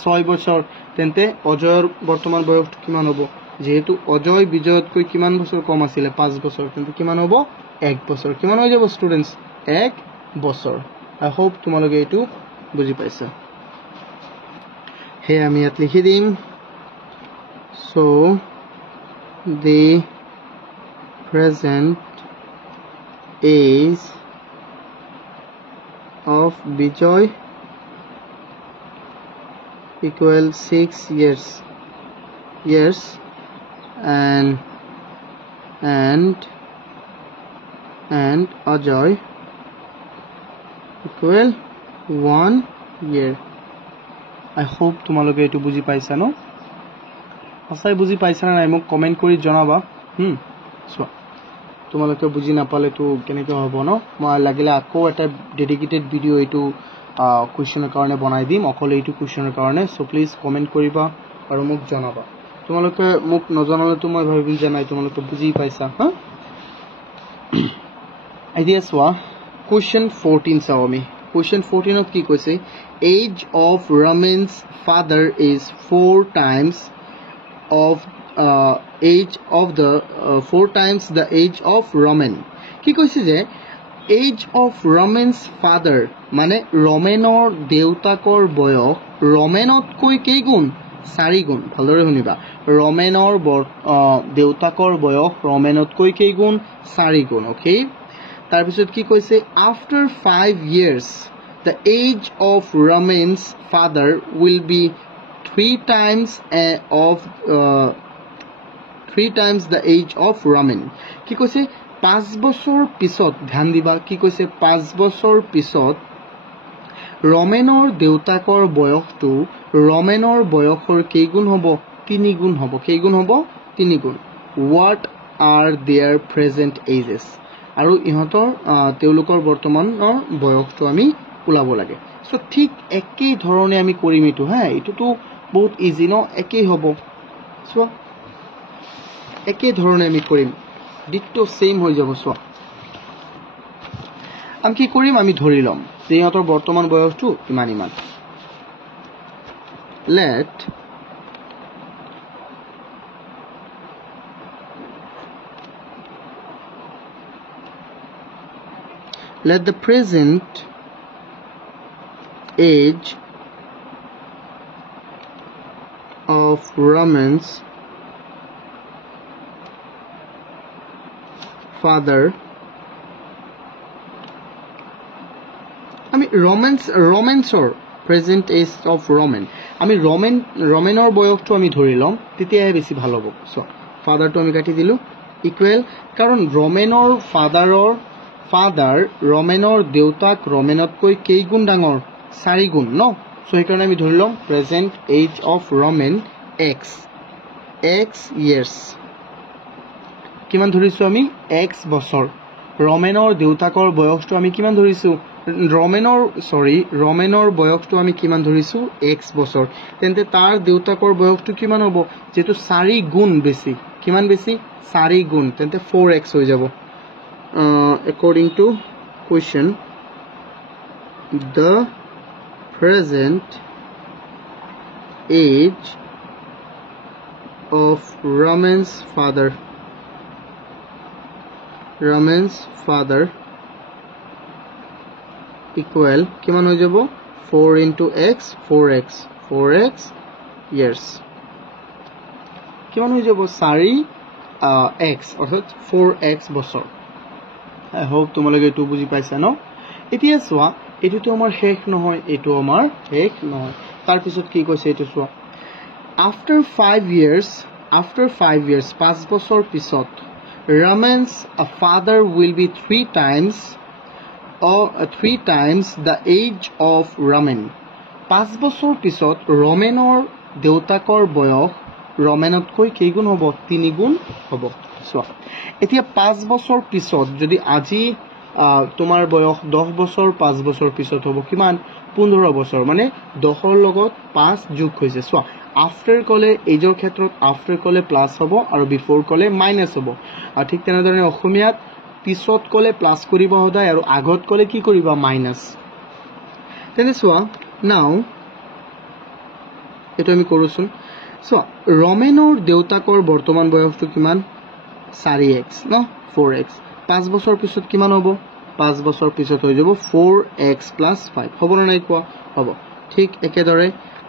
6 বছৰ তেন্তে অজয়ৰ বৰ্তমান বয়স কিমান হ'ব যেহেতু অজয় বিজয়তকৈ কিমান বছৰ কম আছিল 5 বছৰ তেন্তে কিমান হ'ব 1 বছৰ কিমান হৈ যাব ষ্টুডেন্টস 1 বছৰ আই হোপ তোমালোকে এটো বুজি পাইছা হে আমি ইয়াত লিখি দিম so the present age of Bijoy equals 6 years and Ajoy equal 1 year I hope তোমালোকে এটো বুজি পাইছা ন আছাই বুজি পাইছা না নাই মোক কমেন্ট কৰি জনাবা সো তোমালোকে বুজি নাপালে তো কেনেকৈ হ'ব ন মই লাগিলে আকৌ এটা ডেডিকেটেড ভিডিও এটো কোৱেশ্চনৰ কাৰণে বনাই দিম অকল এইটো কোৱেশ্চনৰ কাৰণে সো প্লিজ কমেন্ট কৰিবা আৰু মোক জনাবা তোমালোকে মোক নজনালে তো মই ভাবিম যে নাই তোমালোকে বুজি পাইছা হা এতিয়া চোৱা কোৱেশ্চন 14 চাও আমি কোৱেশ্চন 14 ত কি কৈছে age of Raman's father is 4 times of age of the 4 times the age of Raman কি কৈছে যে age of Raman's father মানে ৰমেনৰ দেউতাকৰ বয়স ৰমেনতকৈ কেই গুণ 4 গুণ ভালদৰে শুনিবা ৰমেনৰ দেউতাকৰ বয়স ৰমেনতকৈ কেই গুণ 4 গুণ ওকে তাৰ পিছত কি কৈছে after 5 years the age of Raman's father will be 3 times the age of Raman কি কৈছে 5 বছৰ পিছত ধ্যান দিবা কি কৈছে 5 বছৰ পিছত ৰমেনৰ দেউতাকৰ বয়সটো ৰমেনৰ বয়সৰ কেইগুণ হ'ব 3 গুণ হ'ব কেইগুণ হ'ব 3 গুণ what are their present ages আৰু ইহঁতৰ তেওঁলোকৰ বৰ্তমানৰ বয়সটো আমি উলাব লাগে সো ঠিক একেই ধৰণে আমি কৰিম এটো হ্যাঁ এটোটো বহুত ইজি ন একেই হ'ব সো একেই ধৰণে আমি কৰিম ডিটো সেম হৈ যাব সো আমি কি কৰিম আমি ধৰি লম যে ইহঁতৰ বৰ্তমান বয়সটো ইমান ইমান let the present age of Raman's father Roman's present age of Roman আমি Romanor বয়সটো আমি ধৰি লম তেতিয়াহে বেছি ভাল হ'ব সো ফাদাৰটো আমি কাটি দিলো ইকুৱেল কাৰণ Romanor ফাদাৰ Romanor দেউতাক Romanতকৈ কেই গুণ ডাঙৰ 4 গুণ ন সো সেইকাৰণে আমি ধৰি লম present age of Roman x years কিমান ধৰিছো আমি x বছৰ Romanor দেউতাকৰ বয়সটো আমি কিমান ধৰিছো Romanor বয়সটো আমি কিমান ধৰিছো x বছৰ তেন্তে তাৰ দেউতাকৰ বয়সটো কিমান হ'ব যেটো 4 গুণ বেছি কিমান বেছি 4 গুণ তেন্তে 4x হৈ যাব according to question the present age of Raman's father equal কিমান হৈ যাব 4 into x 4x years কিমান হৈ যাব 4x অৰ্থাৎ 4x বছৰ I hope তোমালোকে এটো বুজি পাইছা ন এতিয়া সোৱা এটো আমাৰ শেষ নহয় এটো আমাৰ শেষ নহয় তাৰ পিছত কি কৈছে এটো সোৱা after 5 years 5 বছৰ পিছত Raman's father will be 3 times the age of Raman 5 বছৰ পিছত Romanor দেউতাকৰ বয়স Romanতকৈ কেই গুণ হ'ব 3 গুণ হ'ব সো এতিয়া 5 বছৰ পিছত যদি আজি তোমাৰ বয়স 10 বছৰ 5 বছৰ পিছত হ'ব কিমান 15 বছৰ মানে 10 ৰ লগত 5 যোগ হৈছে সো আফটাৰ কলে এজৰ ক্ষেত্ৰত আফটাৰ কলে প্লাস হ'ব আৰু বিফোৰ কলে মাইনাস হ'ব আৰু ঠিক তেনেদৰে অসমীয়াত পিছত কলে প্লাস কৰিব হদায় আৰু আগত কলে কি কৰিবা মাইনাস তেনে সো নাও এটো আমি কৰোছুন সো Romanor দেউতাকৰ বৰ্তমান বয়সটো কিমান 4x ন 4x 5 বছৰ পিছত কিমান হ'ব 5 বছৰ পিছত হৈ যাব 4x + 5 হ'ব না নাই কোৱা হ'ব ঠিক একেদৰে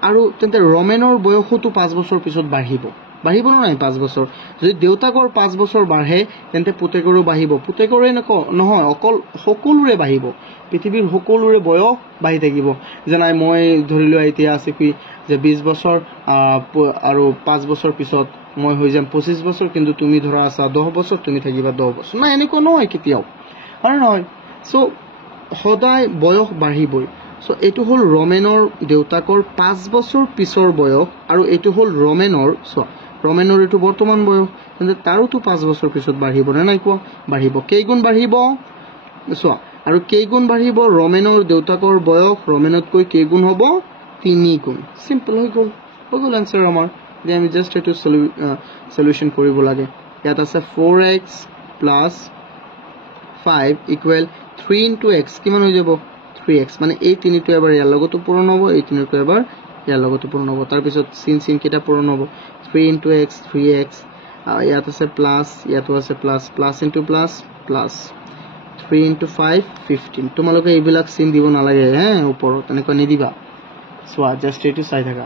আৰু তেন্তে Romanor বয়সটো 5 বছৰ পিছত বাঢ়িব না নাই 5 বছৰ যদি দেউতাকৰ 5 বছৰ বাঢ়ে তেন্তে পুতেকৰো বাঢ়িব পুতেকৰে নহয় অকল সকলোৰে বাঢ়িব পৃথিৱীৰ সকলোৰে বয়স বাঢ়ি থাকিব যেনাই মই ধৰিলো এতিয়া আছে কি যে 20 বছৰ আৰু 5 বছৰ পিছত মই হৈ যাম 25 বছৰ কিন্তু তুমি ধৰা আছা 10 বছৰ তুমি থাকিবা 10 বছৰ না এনেকুৱা নহয় কেতিয়াও আৰু নহয় সো সদায় বয়স বাঢ়িবই সো এটো হল Romanor দেউতাকৰ 5 বছৰ পিছৰ বয়স আৰু এটো হল Romanor সো Romanor এটো বৰ্তমান বয়স তেন্তে তাৰোটো 5 বছৰ পিছত বাঢ়িব না নাই কোৱা বাঢ়িব কেই গুণ বাঢ়িব সো আৰু কেই গুণ বাঢ়িব Romanor দেউতাকৰ বয়স Romanতকৈ কেই গুণ হ'ব 3 গুণ সিম্পল হৈ গল আনসাৰ আমাৰ যে আমি জাস্ট এটো সলিউশন কৰিব লাগে ইয়াত আছে 4x + 5 ইকুৱেল 3 into x কিমান হৈ যাব 3x মানে এই তিনিটো এবাৰ ইয়াৰ লগতো পূৰণ হ'ব এই তিনিটো এবাৰ ইয়াৰ লগতো পূৰণ হ'ব তাৰ পিছত sin কেটা পূৰণ হ'ব 3 into x 3x ইয়াত আছে প্লাস ইয়াতো আছে প্লাস into প্লাস 3 into 5 15 তোমালোকে এইবিলাক sin দিব নালাগে হ্যাঁ ওপৰত এনেকৈ নিদিবা সোয়া জাস্ট এটো চাই থাকা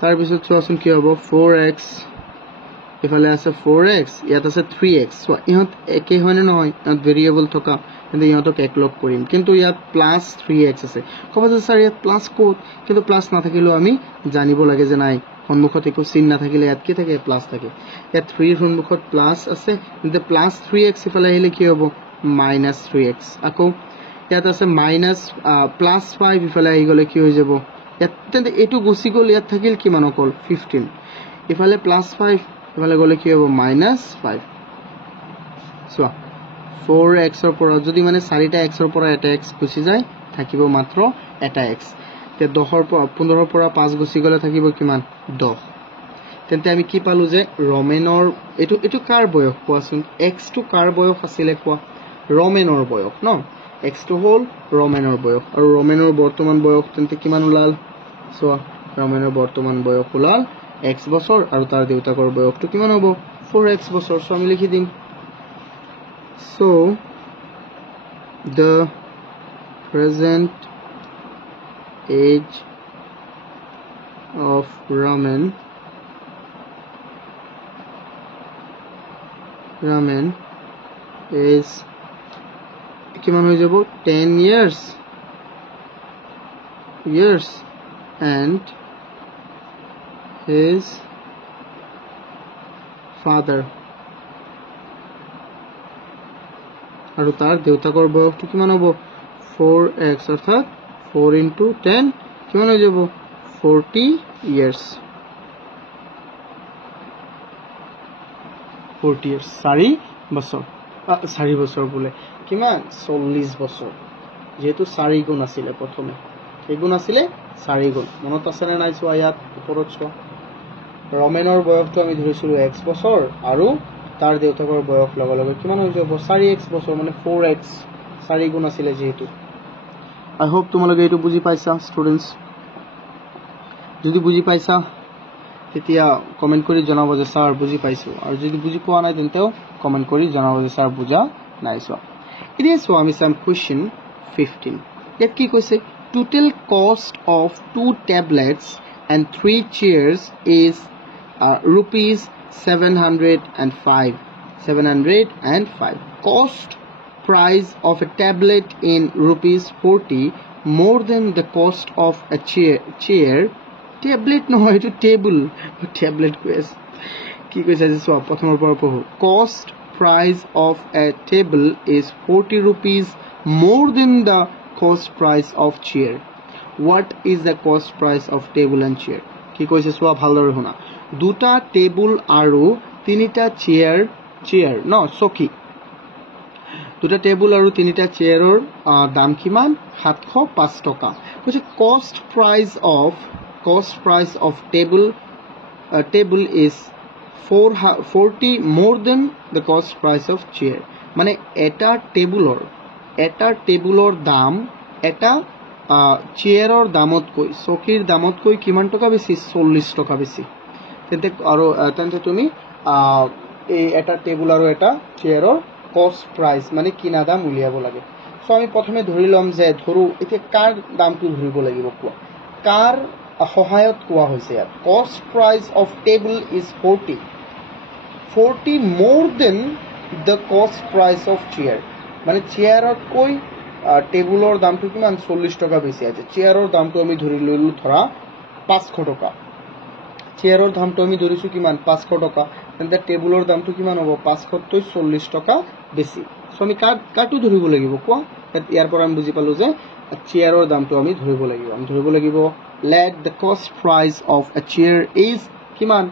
তাৰ পিছত চোৱাচোন কি হ'ব 4x ইফালে আছে 4x ইয়াত আছে 3x সো ইহত একে হয় না নহয় ইহত ভেৰিয়েবল থকা কিন্তু ইহতক একলগ কৰিম কিন্তু ইয়াত প্লাস 3x আছে কবা যে স্যার ইয়াত প্লাস কোড কিন্তু প্লাস না থাকিলেও আমি জানিব লাগে যে নাই সন্মুখত একো চিহ্ন না থাকিলে ইয়াত কি থাকে প্লাস থাকে ইয়াত 3 ৰ সন্মুখত প্লাস আছে কিন্তু প্লাস 3x ইফালে আহিলে কি হ'ব -3x আকৌ ইয়াত আছে মাইনাছ +5 ইফালে আহি গ'লে কি হৈ যাব ইয়াত তেন্তে এইটো গুচি গ'ল ইয়াত থাকিল কিমান অকল 15 ইফালে +5 ইফালে গ'লে কি হ'ব -5 চোৱা 4x ৰ পৰা যদি মানে 4টা x ৰ পৰা এটা x গুচি যায় থাকিব মাত্ৰ এটা x তে 10 ৰ পৰা 15 ৰ পৰা 5 গুচি গ'লে থাকিব কিমান 10 তেন্তে আমি কি পালো যে ৰমেনৰ এটো কাৰ বয়স কোৱাচোন x টো কাৰ বয়স আছিলে কোৱা ৰমেনৰ বয়স ন x টো হল ৰমেনৰ বয়স আৰু ৰমেনৰ বৰ্তমান বয়স তেন্তে কিমান ওলাল চোৱা ৰমেনৰ বৰ্তমান বয়স ওলাল x বছৰ আৰু তাৰ দেউতাকৰ বয়সটো কিমান হ'ব 4x বছৰ সো আমি লিখি দিম so the present age of Raman is কিমান হৈ যাব 10 years and his father আৰু তাৰ দেউতাকৰ বয়সটো কিমান হ'ব 4x অৰ্থাৎ 4 into 10 কিমান হৈ যাব 40 years 4 বছৰ 4 বছৰ বোলে কিমান 40 বছৰ যেহেতু 4 গুণ আছিল প্ৰথমে এই গুণ আছিল 4 গুণ মনত আছে নে নাই চোৱা ইয়াত ওপৰত চোৱা ৰমেনৰ বয়সটো আমি ধৰিছিলো x বছৰ আৰু তাৰ দেউতাকৰ বয়স লগে লগে কিমান হৈ যাব 4x বছৰ মানে 4x 4 গুণ আছিল যেহেতু আই হোপ তোমালোকে এটো বুজি পাইছা স্টুডেন্টস যদি বুজি পাইছা তেতিয়া কমেন্ট কৰি জনাব যে স্যাৰ বুজি পাইছো আৰু যদি বুজি পোৱা নাই তেন্তেও কমেন্ট কৰি জনাব যে স্যাৰ বুজা নাই চোৱা এতিয়া চোৱা আমি চাম কোৱেশ্চন 15 ইয়াত কি কৈছে total cost of 2 tablets and 3 chairs is rupees 705 cost price of a tablet in rupees 40 more than the cost of a chair tablet no এটা table tablet quiz কি কৈছে যে সব প্ৰথমৰ পৰা পঢ়ো cost price of a table is 40 rupees more than the cost price of chair what is the cost price of table and chair কি কৈছে সব ভালদৰে শুনা দুটা টেবুল আৰু তিনিটা চেয়াৰ ন চকী দুটা টেবুল আৰু তিনিটা চেয়াৰৰ দাম কিমান 705 টকা কৈছে cost price of table is 40 more than the cost price of chair মানে এটা টেবুলৰ দাম এটা চেয়াৰৰ দামতকৈ চকীৰ দামতকৈ কিমান টকা বেছি 40 টকা বেছি তেন্তে আৰু তেন্তে তুমি এই এটা টেবুল আৰু এটা চেয়াৰৰ কস্ট প্ৰাইস মানে কিনা দাম উলিয়াব লাগে সো আমি প্ৰথমে ধৰি লম যে ধৰু এতিয়া কাৰ দামটো ধৰিব লাগিব কোৱা কাৰ সহায়ত কোৱা হৈছে ইয়াত কস্ট price of table is 40 more than the cost price of chair মানে চেয়াৰত কৈ টেবুলৰ দামটো কিমান 40 টকা বেছি আছে চেয়াৰৰ দামটো আমি ধৰি লইলো ধৰা 500 টকা চেয়াৰৰ দামটো আমি ধৰিছো কিমান 500 টকা তেন্তে টেবুলৰ দামটো কিমান হ'ব 500 তৈ 40 টকা বেছি সো আমি কাটো ধৰিব লাগিব কোৱা ইয়াৰ পৰা আমি বুজি পালো যে চেয়াৰৰ দামটো আমি ধৰিব লাগিব let the cost price of a chair is কিমান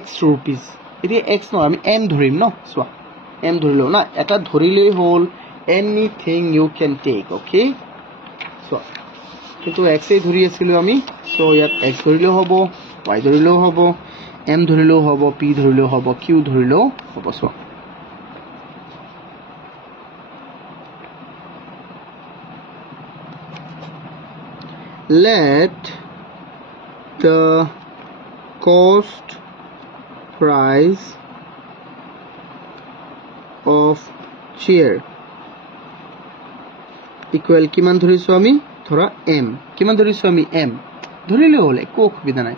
x rupees এটি x ন আমি m ধৰিম ন চোৱা m ধৰিলো না এটা ধৰিলেই হ'ল anything you can take okay so কিন্তু x এ ধৰি আছিল আমি সো ইয়াত x ধৰিলেও হ'ব y ধৰিলেও হ'ব m ধৰিলেও হ'ব p ধৰিলেও হ'ব q ধৰিলেও হ'ব so let the cost price of chair equal কিমান ধৰিছো আমি ধৰা m কিমান ধৰিছো আমি m ধৰিলে হলে কোক বিধা নাই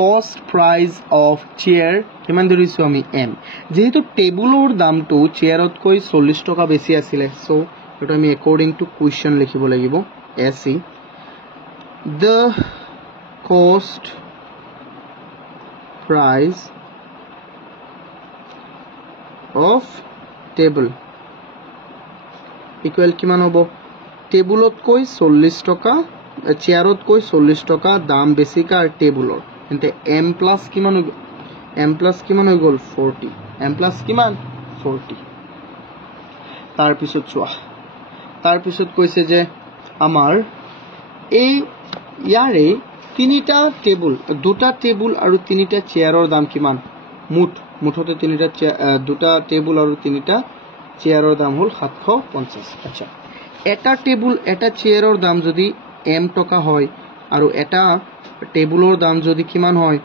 cost price of chair কিমান ধৰিছো আমি m যেহেতু টেবুলৰ দামটো চেয়াৰতকৈ 40 টকা বেছি আছিল সো এটা আমি according to question লিখিব লাগিব ac the cost price of table equal কিমান হ'ব টেবুলতকৈ 40 টকা চেয়াৰতকৈ 40 টকা দাম বেছি কাৰ টেবুলৰ তেন্তে m প্লাস কিমান হৈ গ'ল 40 m প্লাস কিমান 40 তাৰ পিছত চোৱা তাৰ পিছত কৈছে যে আমাৰ এই ইয়াৰে তিনিটা টেবুল দুটা টেবুল আৰু তিনিটা চেয়াৰৰ দাম কিমান মুঠতে দুটা টেবুল আৰু তিনিটা চেয়াৰৰ দাম হ'ল 750 আচ্ছা এটা টেবুল এটা চেয়াৰৰ দাম যদি m টকা হয় আৰু এটা টেবুলৰ দাম যদি কিমান হয়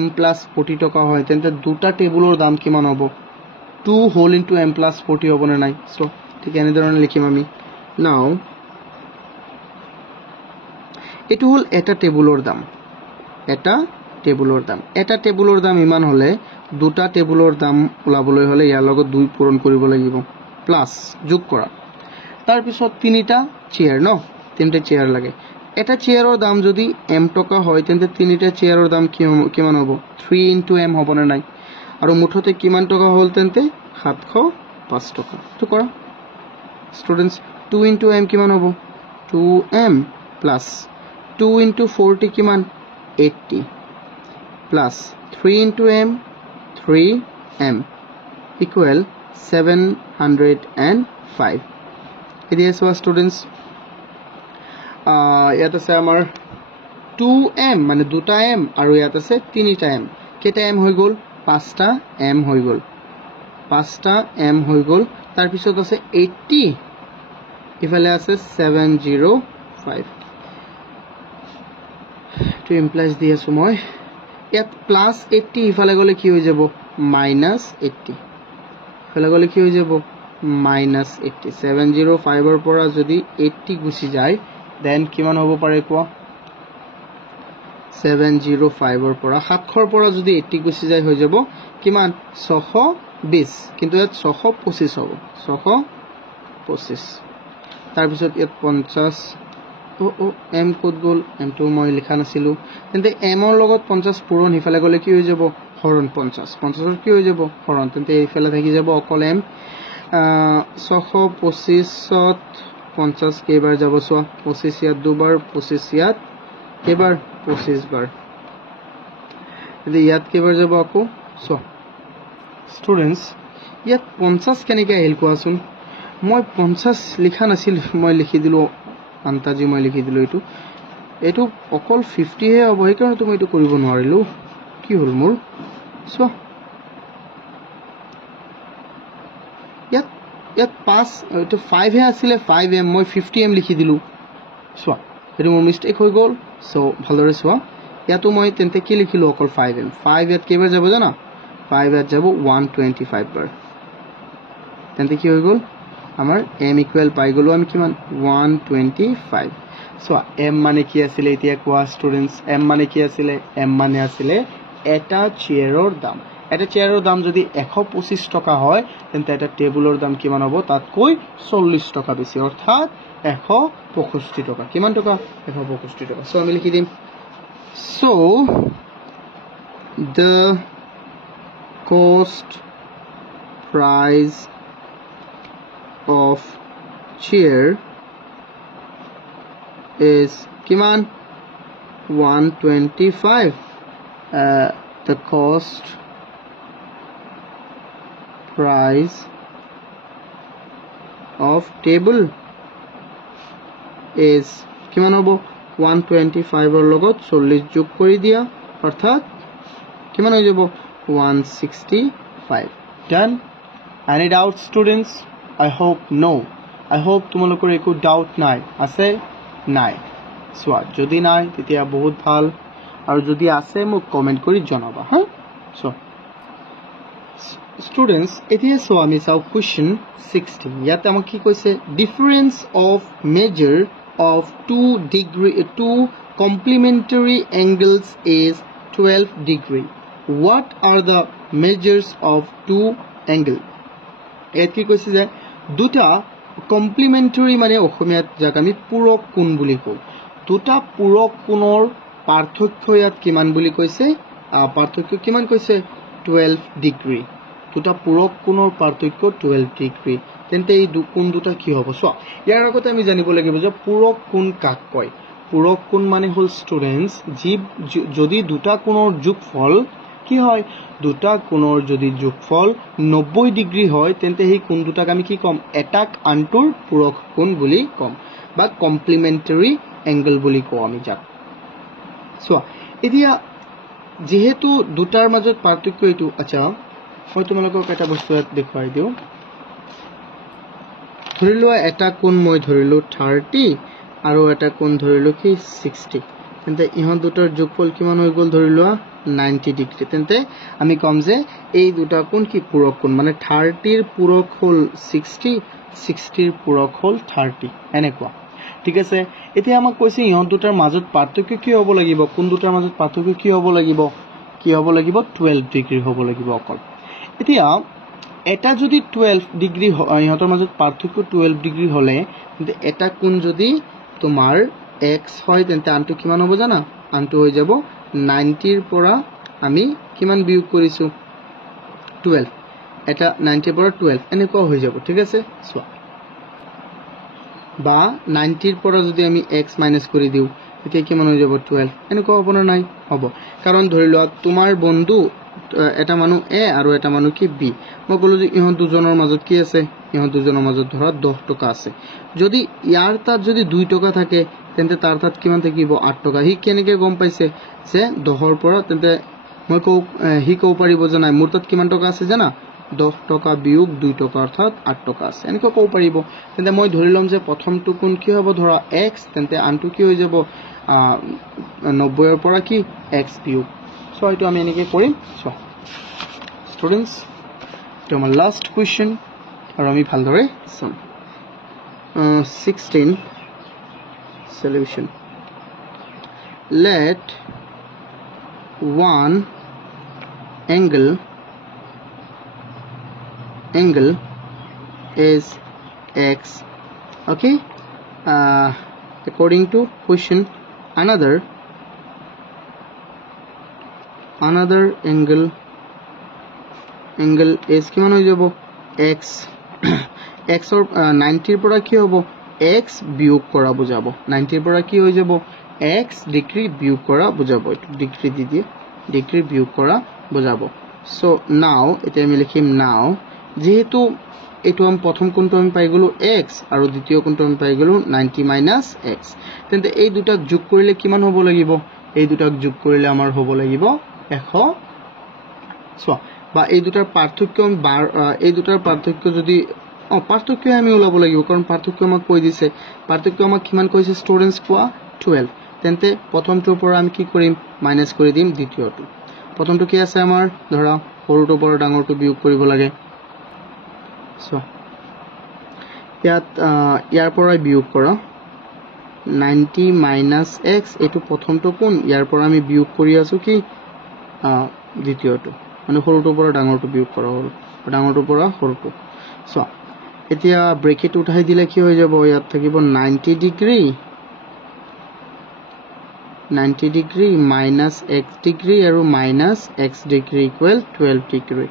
m plus 40 টকা হয় তেন্তে দুটা টেবুলৰ দাম কিমান হ'ব 2 whole into m plus 40 হ'ব না নাই সো ঠিক এনেধৰণে লিখিম আমি নাও এটো হল এটা টেবুলৰ দাম ইমান হলে দুটা টেবুলৰ দাম ওলাবলৈ হলে ইয়াৰ লগত 2 পূৰণ কৰিব লাগিব প্লাস যোগ কৰা তাৰ পিছত তিনিটা চেয়াৰ তিনিটা চেয়াৰ লাগে এটা চেয়াৰৰ দাম যদি m টকা হয় তেন্তে তিনিটা চেয়াৰৰ দাম কিমান হ'ব 3 into m হ'ব না নাই আৰু মুঠতে কিমান টকা হ'ল তেন্তে 705 টকা তো কৰা স্টুডেন্টস 2 into m কিমান হ'ব 2m plus 2 into 40 কিমান 80 plus 3 into m 3m equal 705 এতিয়া চোৱা স্টুডেন্টস ইয়াত আছে আমাৰ 2m মানে দুটা m আৰু ইয়াত আছে তিনিটা m কেটা m হৈ গ'ল 5টা m হৈ গ'ল তাৰ পিছত আছে 80 ইফালে আছে 705 to implies দি আছো মই ইয়াত প্লাস 80 ইফালে গলে কি হৈ যাব মাইনাস 80 ইফালে গলে কি হৈ যাব মাইনাস 80 705 ৰ পৰা যদি 80 গুছি যায় দেন কিমান হ'ব পাৰে কোৱা 705 ৰ পৰা 700 ৰ পৰা যদি 80 গুছি যায় হৈ যাব কিমান 620 কিন্তু ইয়াত 625 হ'ব 625 তাৰ পিছত ইয়াত 50 m কোড গল m টো মই লিখা নাছিলো তেন্তে m ৰ লগত 50 পূৰণ ইফালে গলে কি হৈ যাব হৰণ 50 50 ৰ কি হৈ যাব হৰণ তেন্তে ইফালে থাকি যাব অকল m 625 50 কেইবাৰ যাব চোৱা 25 ইয়াত দুবাৰ 25 ইয়াত কেইবাৰ 25 বাৰ যদি ইয়াত কেইবাৰ যাব আকৌ চোৱা স্টুডেন্টস ইয়াত 50 কেনেকৈ আহিল কোৱাচোন মই 50 লিখা নাছিল মই লিখি দিলো আন্তাজি মই লিখি দিলো এটো অকল 50 হে হ'ব সেইকাৰণে তুমি এটো কৰিব নোৱাৰিলো কি হল মোৰ চোৱা ইয়াত 5 এটো 5 হে আছিল 5m মই 50m লিখি দিলো চোৱা এটো মোৰ মিস্টেক হৈ গল সো ভালদৰে চোৱা ইয়াতো মই তেন্তে কি লিখিলো অকল 5m 5 ইয়াত কেইবাৰ যাব জানা 5 ইয়াত যাব 125 বাৰ তেন্তে কি হৈ গল আমাৰ m ইকুৱেল পাই গলো আমি কিমান 125 সো m মানে কি আছিল এতিয়া কোৱা স্টুডেন্টস m মানে কি আছিল m মানে আছিল এটা চেয়াৰৰ দাম যদি 125 টকা হয় তেন্তে এটা টেবুলৰ দাম কিমান হ'ব তাতকৈ 40 টকা বেছি অৰ্থাৎ 165 টকা কিমান টকা 165 টকা সো আমি লিখি দিম so the cost price of chair is kiman 125 the cost price of table is kiman hobo 125 er logot 40 jog kori dia orthat kiman hoy jabo 165 done any doubt students I hope no I hope তোমালোকৰ একো ডাউট নাই আছে নাই সোৱা যদি নাই তেতিয়া বহুত ভাল আৰু যদি আছে মোক কমেন্ট কৰি জনাবা হা সো students এতিয়া সো আমি চাও question 16 ইয়াতে আমাক কি কৈছে difference of measure of two complementary angles is 12 degree what are the measures of two angle এত কি কৈছে যে দুটা কমপ্লিমেন্টারি মানে অসমীয়াত যাক আমি পূৰক কোণ বুলি কওঁ দুটা পূৰক কোণৰ পাৰ্থক্য ইয়াত কিমান বুলি কৈছে পাৰ্থক্য কিমান কৈছে 12 ডিগ্ৰী দুটা পূৰক কোণৰ পাৰ্থক্য 12 ডিগ্ৰী তেন্তে এই কোণ দুটা কি হ'ব চোৱা ইয়াৰ আগতে আমি জানিব লাগিব যে পূৰক কোণ কাক কয় পূৰক কোণ মানে হল স্টুডেন্টস যদি দুটা কোণৰ যোগফল কি হয় দুটা কোণৰ যদি যোগফল 90 ডিগ্ৰী হয় তেন্তে সেই কোণ দুটাক আমি কি কম এটাক আনটোৰ পূৰক কোণ বুলি কম বা কমপ্লিমেন্টাৰী এংগল বুলি কওঁ আমি যাক চোৱা এতিয়া যেহেতু দুটাৰ মাজত পাৰ্থক্য এইটো আচ্ছা মই তোমালোকক এটা বস্তু দেখুৱাই দিওঁ ধৰি লোৱা এটা কোণ মই ধৰিলো 30 আৰু এটা কোণ ধৰিলো কি 60 তেন্তে ইহত দুটাৰ যোগফল কিমান হৈ গল ধৰি লোৱা 90 ডিগ্ৰী তেন্তে আমি কম যে এই দুটা কোণ কি পূৰক কোণ মানে 30 ৰ পূৰক হল 60 60 ৰ পূৰক হল 30 এনেকুৱা ঠিক আছে এতিয়া আমাক কৈছে ইহত দুটাৰ মাজত পাৰ্থক্য কি হ'ব লাগিব কোণ দুটাৰ মাজত পাৰ্থক্য কি হ'ব লাগিব 12 ডিগ্ৰী হ'ব লাগিব অকল এতিয়া এটা যদি 12 ডিগ্ৰী ইহতৰ মাজত পাৰ্থক্য 12 ডিগ্ৰী হলে তেন্তে এটা কোণ যদি তোমাৰ x হয় তেন্তে আনটো কিমান হ'ব জানা আনটো হৈ যাব 90 ৰ পৰা আমি কিমান বিয়োগ কৰিছো 12 এটা 90 ৰ পৰা 12 এনেকুৱা হৈ যাব ঠিক আছে চোৱা বা 90 ৰ পৰা যদি আমি x মাইনাস কৰি দিও তেতিয়া কিমান হৈ যাব 12 এনেকুৱা হ'ব না নাই হ'ব কাৰণ ধৰি লোৱা তোমাৰ বন্ধু এটা মানুহ a আৰু এটা মানুহ কি b মই কলো যে ইহত দুজনৰ মাজত কি আছে ইহত দুজনৰ মাজত ধৰা 10 টকা আছে যদি ইয়াৰ তাত যদি 2 টকা থাকে তেন্তে তাৰ তাত কিমান থাকিব 8 টকা হি কেনেকৈ গম পাইছে যে 10 ৰ পৰা তেন্তে মই হি কও পাৰিব যে নাই মোৰ তাত কিমান টকা আছে জানা 10 টকা বিয়োগ 2 টকা অৰ্থাৎ 8 টকা আছে এনেকৈ কও পাৰিব তেন্তে মই ধৰি লম যে প্ৰথমটো কোণ কি হ'ব ধৰা x তেন্তে আনটো কি হৈ যাব 90 ৰ পৰা কি x বিয়োগ সো এটো আমি এনেকৈ কৰিম so students to my last question আৰু আমি ভালদৰে চাম 16 solution let one angle is x okay according to question another angle is কিমান হৈ যাব x x or 90 ৰ পৰা কি হ'ব x বিয়োগ কৰা বুজাব 90 ৰ পৰা কি হৈ যাব x ডিগ্ৰী বিয়োগ কৰা বুজাব এটো ডিগ্ৰী দি দিয়ে ডিগ্ৰী বিয়োগ কৰা বুজাব সো নাও এটা আমি লিখিম নাও যেহেতু এটো আমি প্ৰথম কোণটো আমি পাই গলো x আৰু দ্বিতীয় কোণটো আমি পাই গলো 90 - x তেন্তে এই দুটাক যোগ কৰিলে কিমান হ'ব লাগিব এই দুটাক যোগ কৰিলে আমাৰ হ'ব লাগিব 100 সো বা এই দুটাৰ পাৰ্থক্য এই দুটাৰ পাৰ্থক্য যদি পাৰ্থক্য আমি ওলাব লাগিব কাৰণ পাৰ্থক্য আমাক কৈ দিছে পাৰ্থক্য আমাক কিমান কৈছে স্টুডেন্টস কোৱা 12 তেন্তে প্ৰথমটোৰ পৰা আমি কি কৰিম মাইনাস কৰি দিম দ্বিতীয়টো প্ৰথমটো কি আছে আমাৰ ধৰা সৰুটোৰ পৰা ডাঙৰটো বিয়োগ কৰিব লাগে সো ইয়াৰ পৰা বিয়োগ কৰা 90 - x এটো প্ৰথমটো কোণ ইয়াৰ পৰা আমি বিয়োগ কৰি আছো কি দ্বিতীয়টো মানে সৰুটোৰ পৰা ডাঙৰটো বিয়োগ কৰা হল ডাঙৰটোৰ পৰা সৰুটো সো এতিয়া ব্ৰেকেট উঠাই দিলে কি হৈ যাব ইয়াত থাকিব 90 ডিগ্ৰী - x ডিগ্ৰী আৰু - x ডিগ্ৰী ইকুৱেল 12 ডিগ্ৰী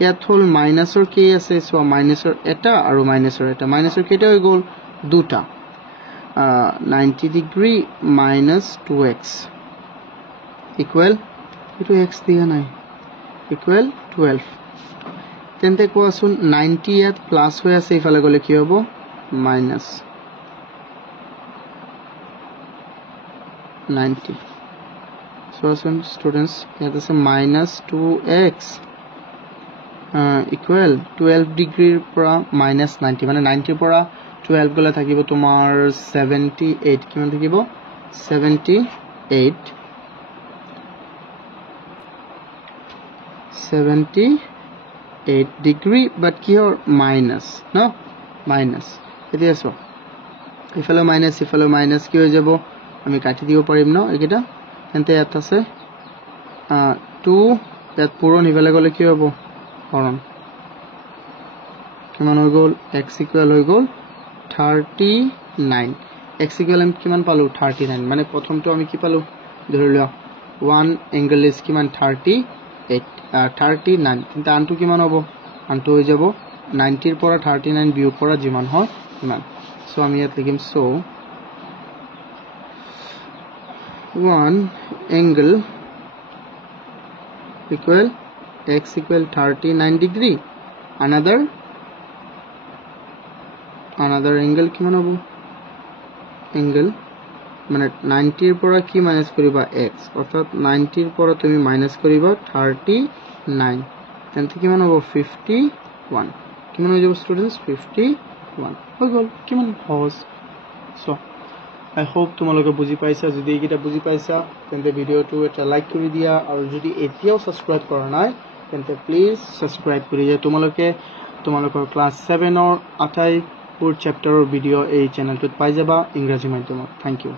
ইয়াত হল মাইনাসৰ কি আছে সো মাইনাসৰ এটা আৰু মাইনাসৰ এটা মাইনাসৰ কেইটা হৈ গল দুটা 90 ডিগ্ৰী - 2x ইকুৱেল এটো x দিয়া নাই equal 12 তেন্তে কোৱাচোন 90 ইয়াত প্লাস হৈ আছে ইফালে গলে কি হ'ব মাইনাস 90 কোৱাচোন স্টুডেন্টস ইয়াত আছে -2x equal 12 ডিগ্ৰীৰ পৰা -90 মানে 90 ৰ পৰা 12 গলে থাকিব তোমাৰ 78 কিমান থাকিব 78 degree but here minus no minus এতিয়া সো ইফালে মাইনাস কি হৈ যাব আমি কাটি দিব পাৰিম ন একেটা তেন্তে ইয়াত আছে 2 ইয়াত পূৰণ ইফালে গলে কি হ'ব হৰণ কিমান হৈ গল x ইকুৱেল হৈ গল 39 x ইকুৱেল আমি কিমান পালো 39 মানে প্ৰথমটো আমি কি পালো ধৰি লোৱা one angle is কিমান 39 কিন্তু আনটো কিমান হ'ব আনটো হৈ যাব 90 পৰা 39 বিয়োগ কৰা যিমান হয় ইমান সো আমি ইয়াত লিখিম so 1 angle equal x equal 39 degree another angle কিমান হ'ব angle মানে 90 ৰ পৰা কি মাইনাস কৰিবা x অৰ্থাৎ 90 ৰ পৰা তুমি মাইনাস কৰিবা 39 তেন্তে কিমান হ'ব 51 কিমান হৈ যাব স্টুডেন্টস 51 হৈ গ'ল কিমান সহজ সো I hope তোমালোকে বুজি পাইছা যদি এইটা বুজি পাইছা তেন্তে ভিডিওটো এটা লাইক কৰি দিয়া আৰু যদি এতিয়াও সাবস্ক্ৰাইব কৰা নাই তেন্তে প্লিজ সাবস্ক্ৰাইব কৰি দিয়া তোমালোকৰ ক্লাস 7 ৰ আটাইবোৰ চেপ্টাৰৰ ভিডিও এই চেনেলটোত পাই যাবা ইংৰাজী মাধ্যমত থ্যাংক ইউ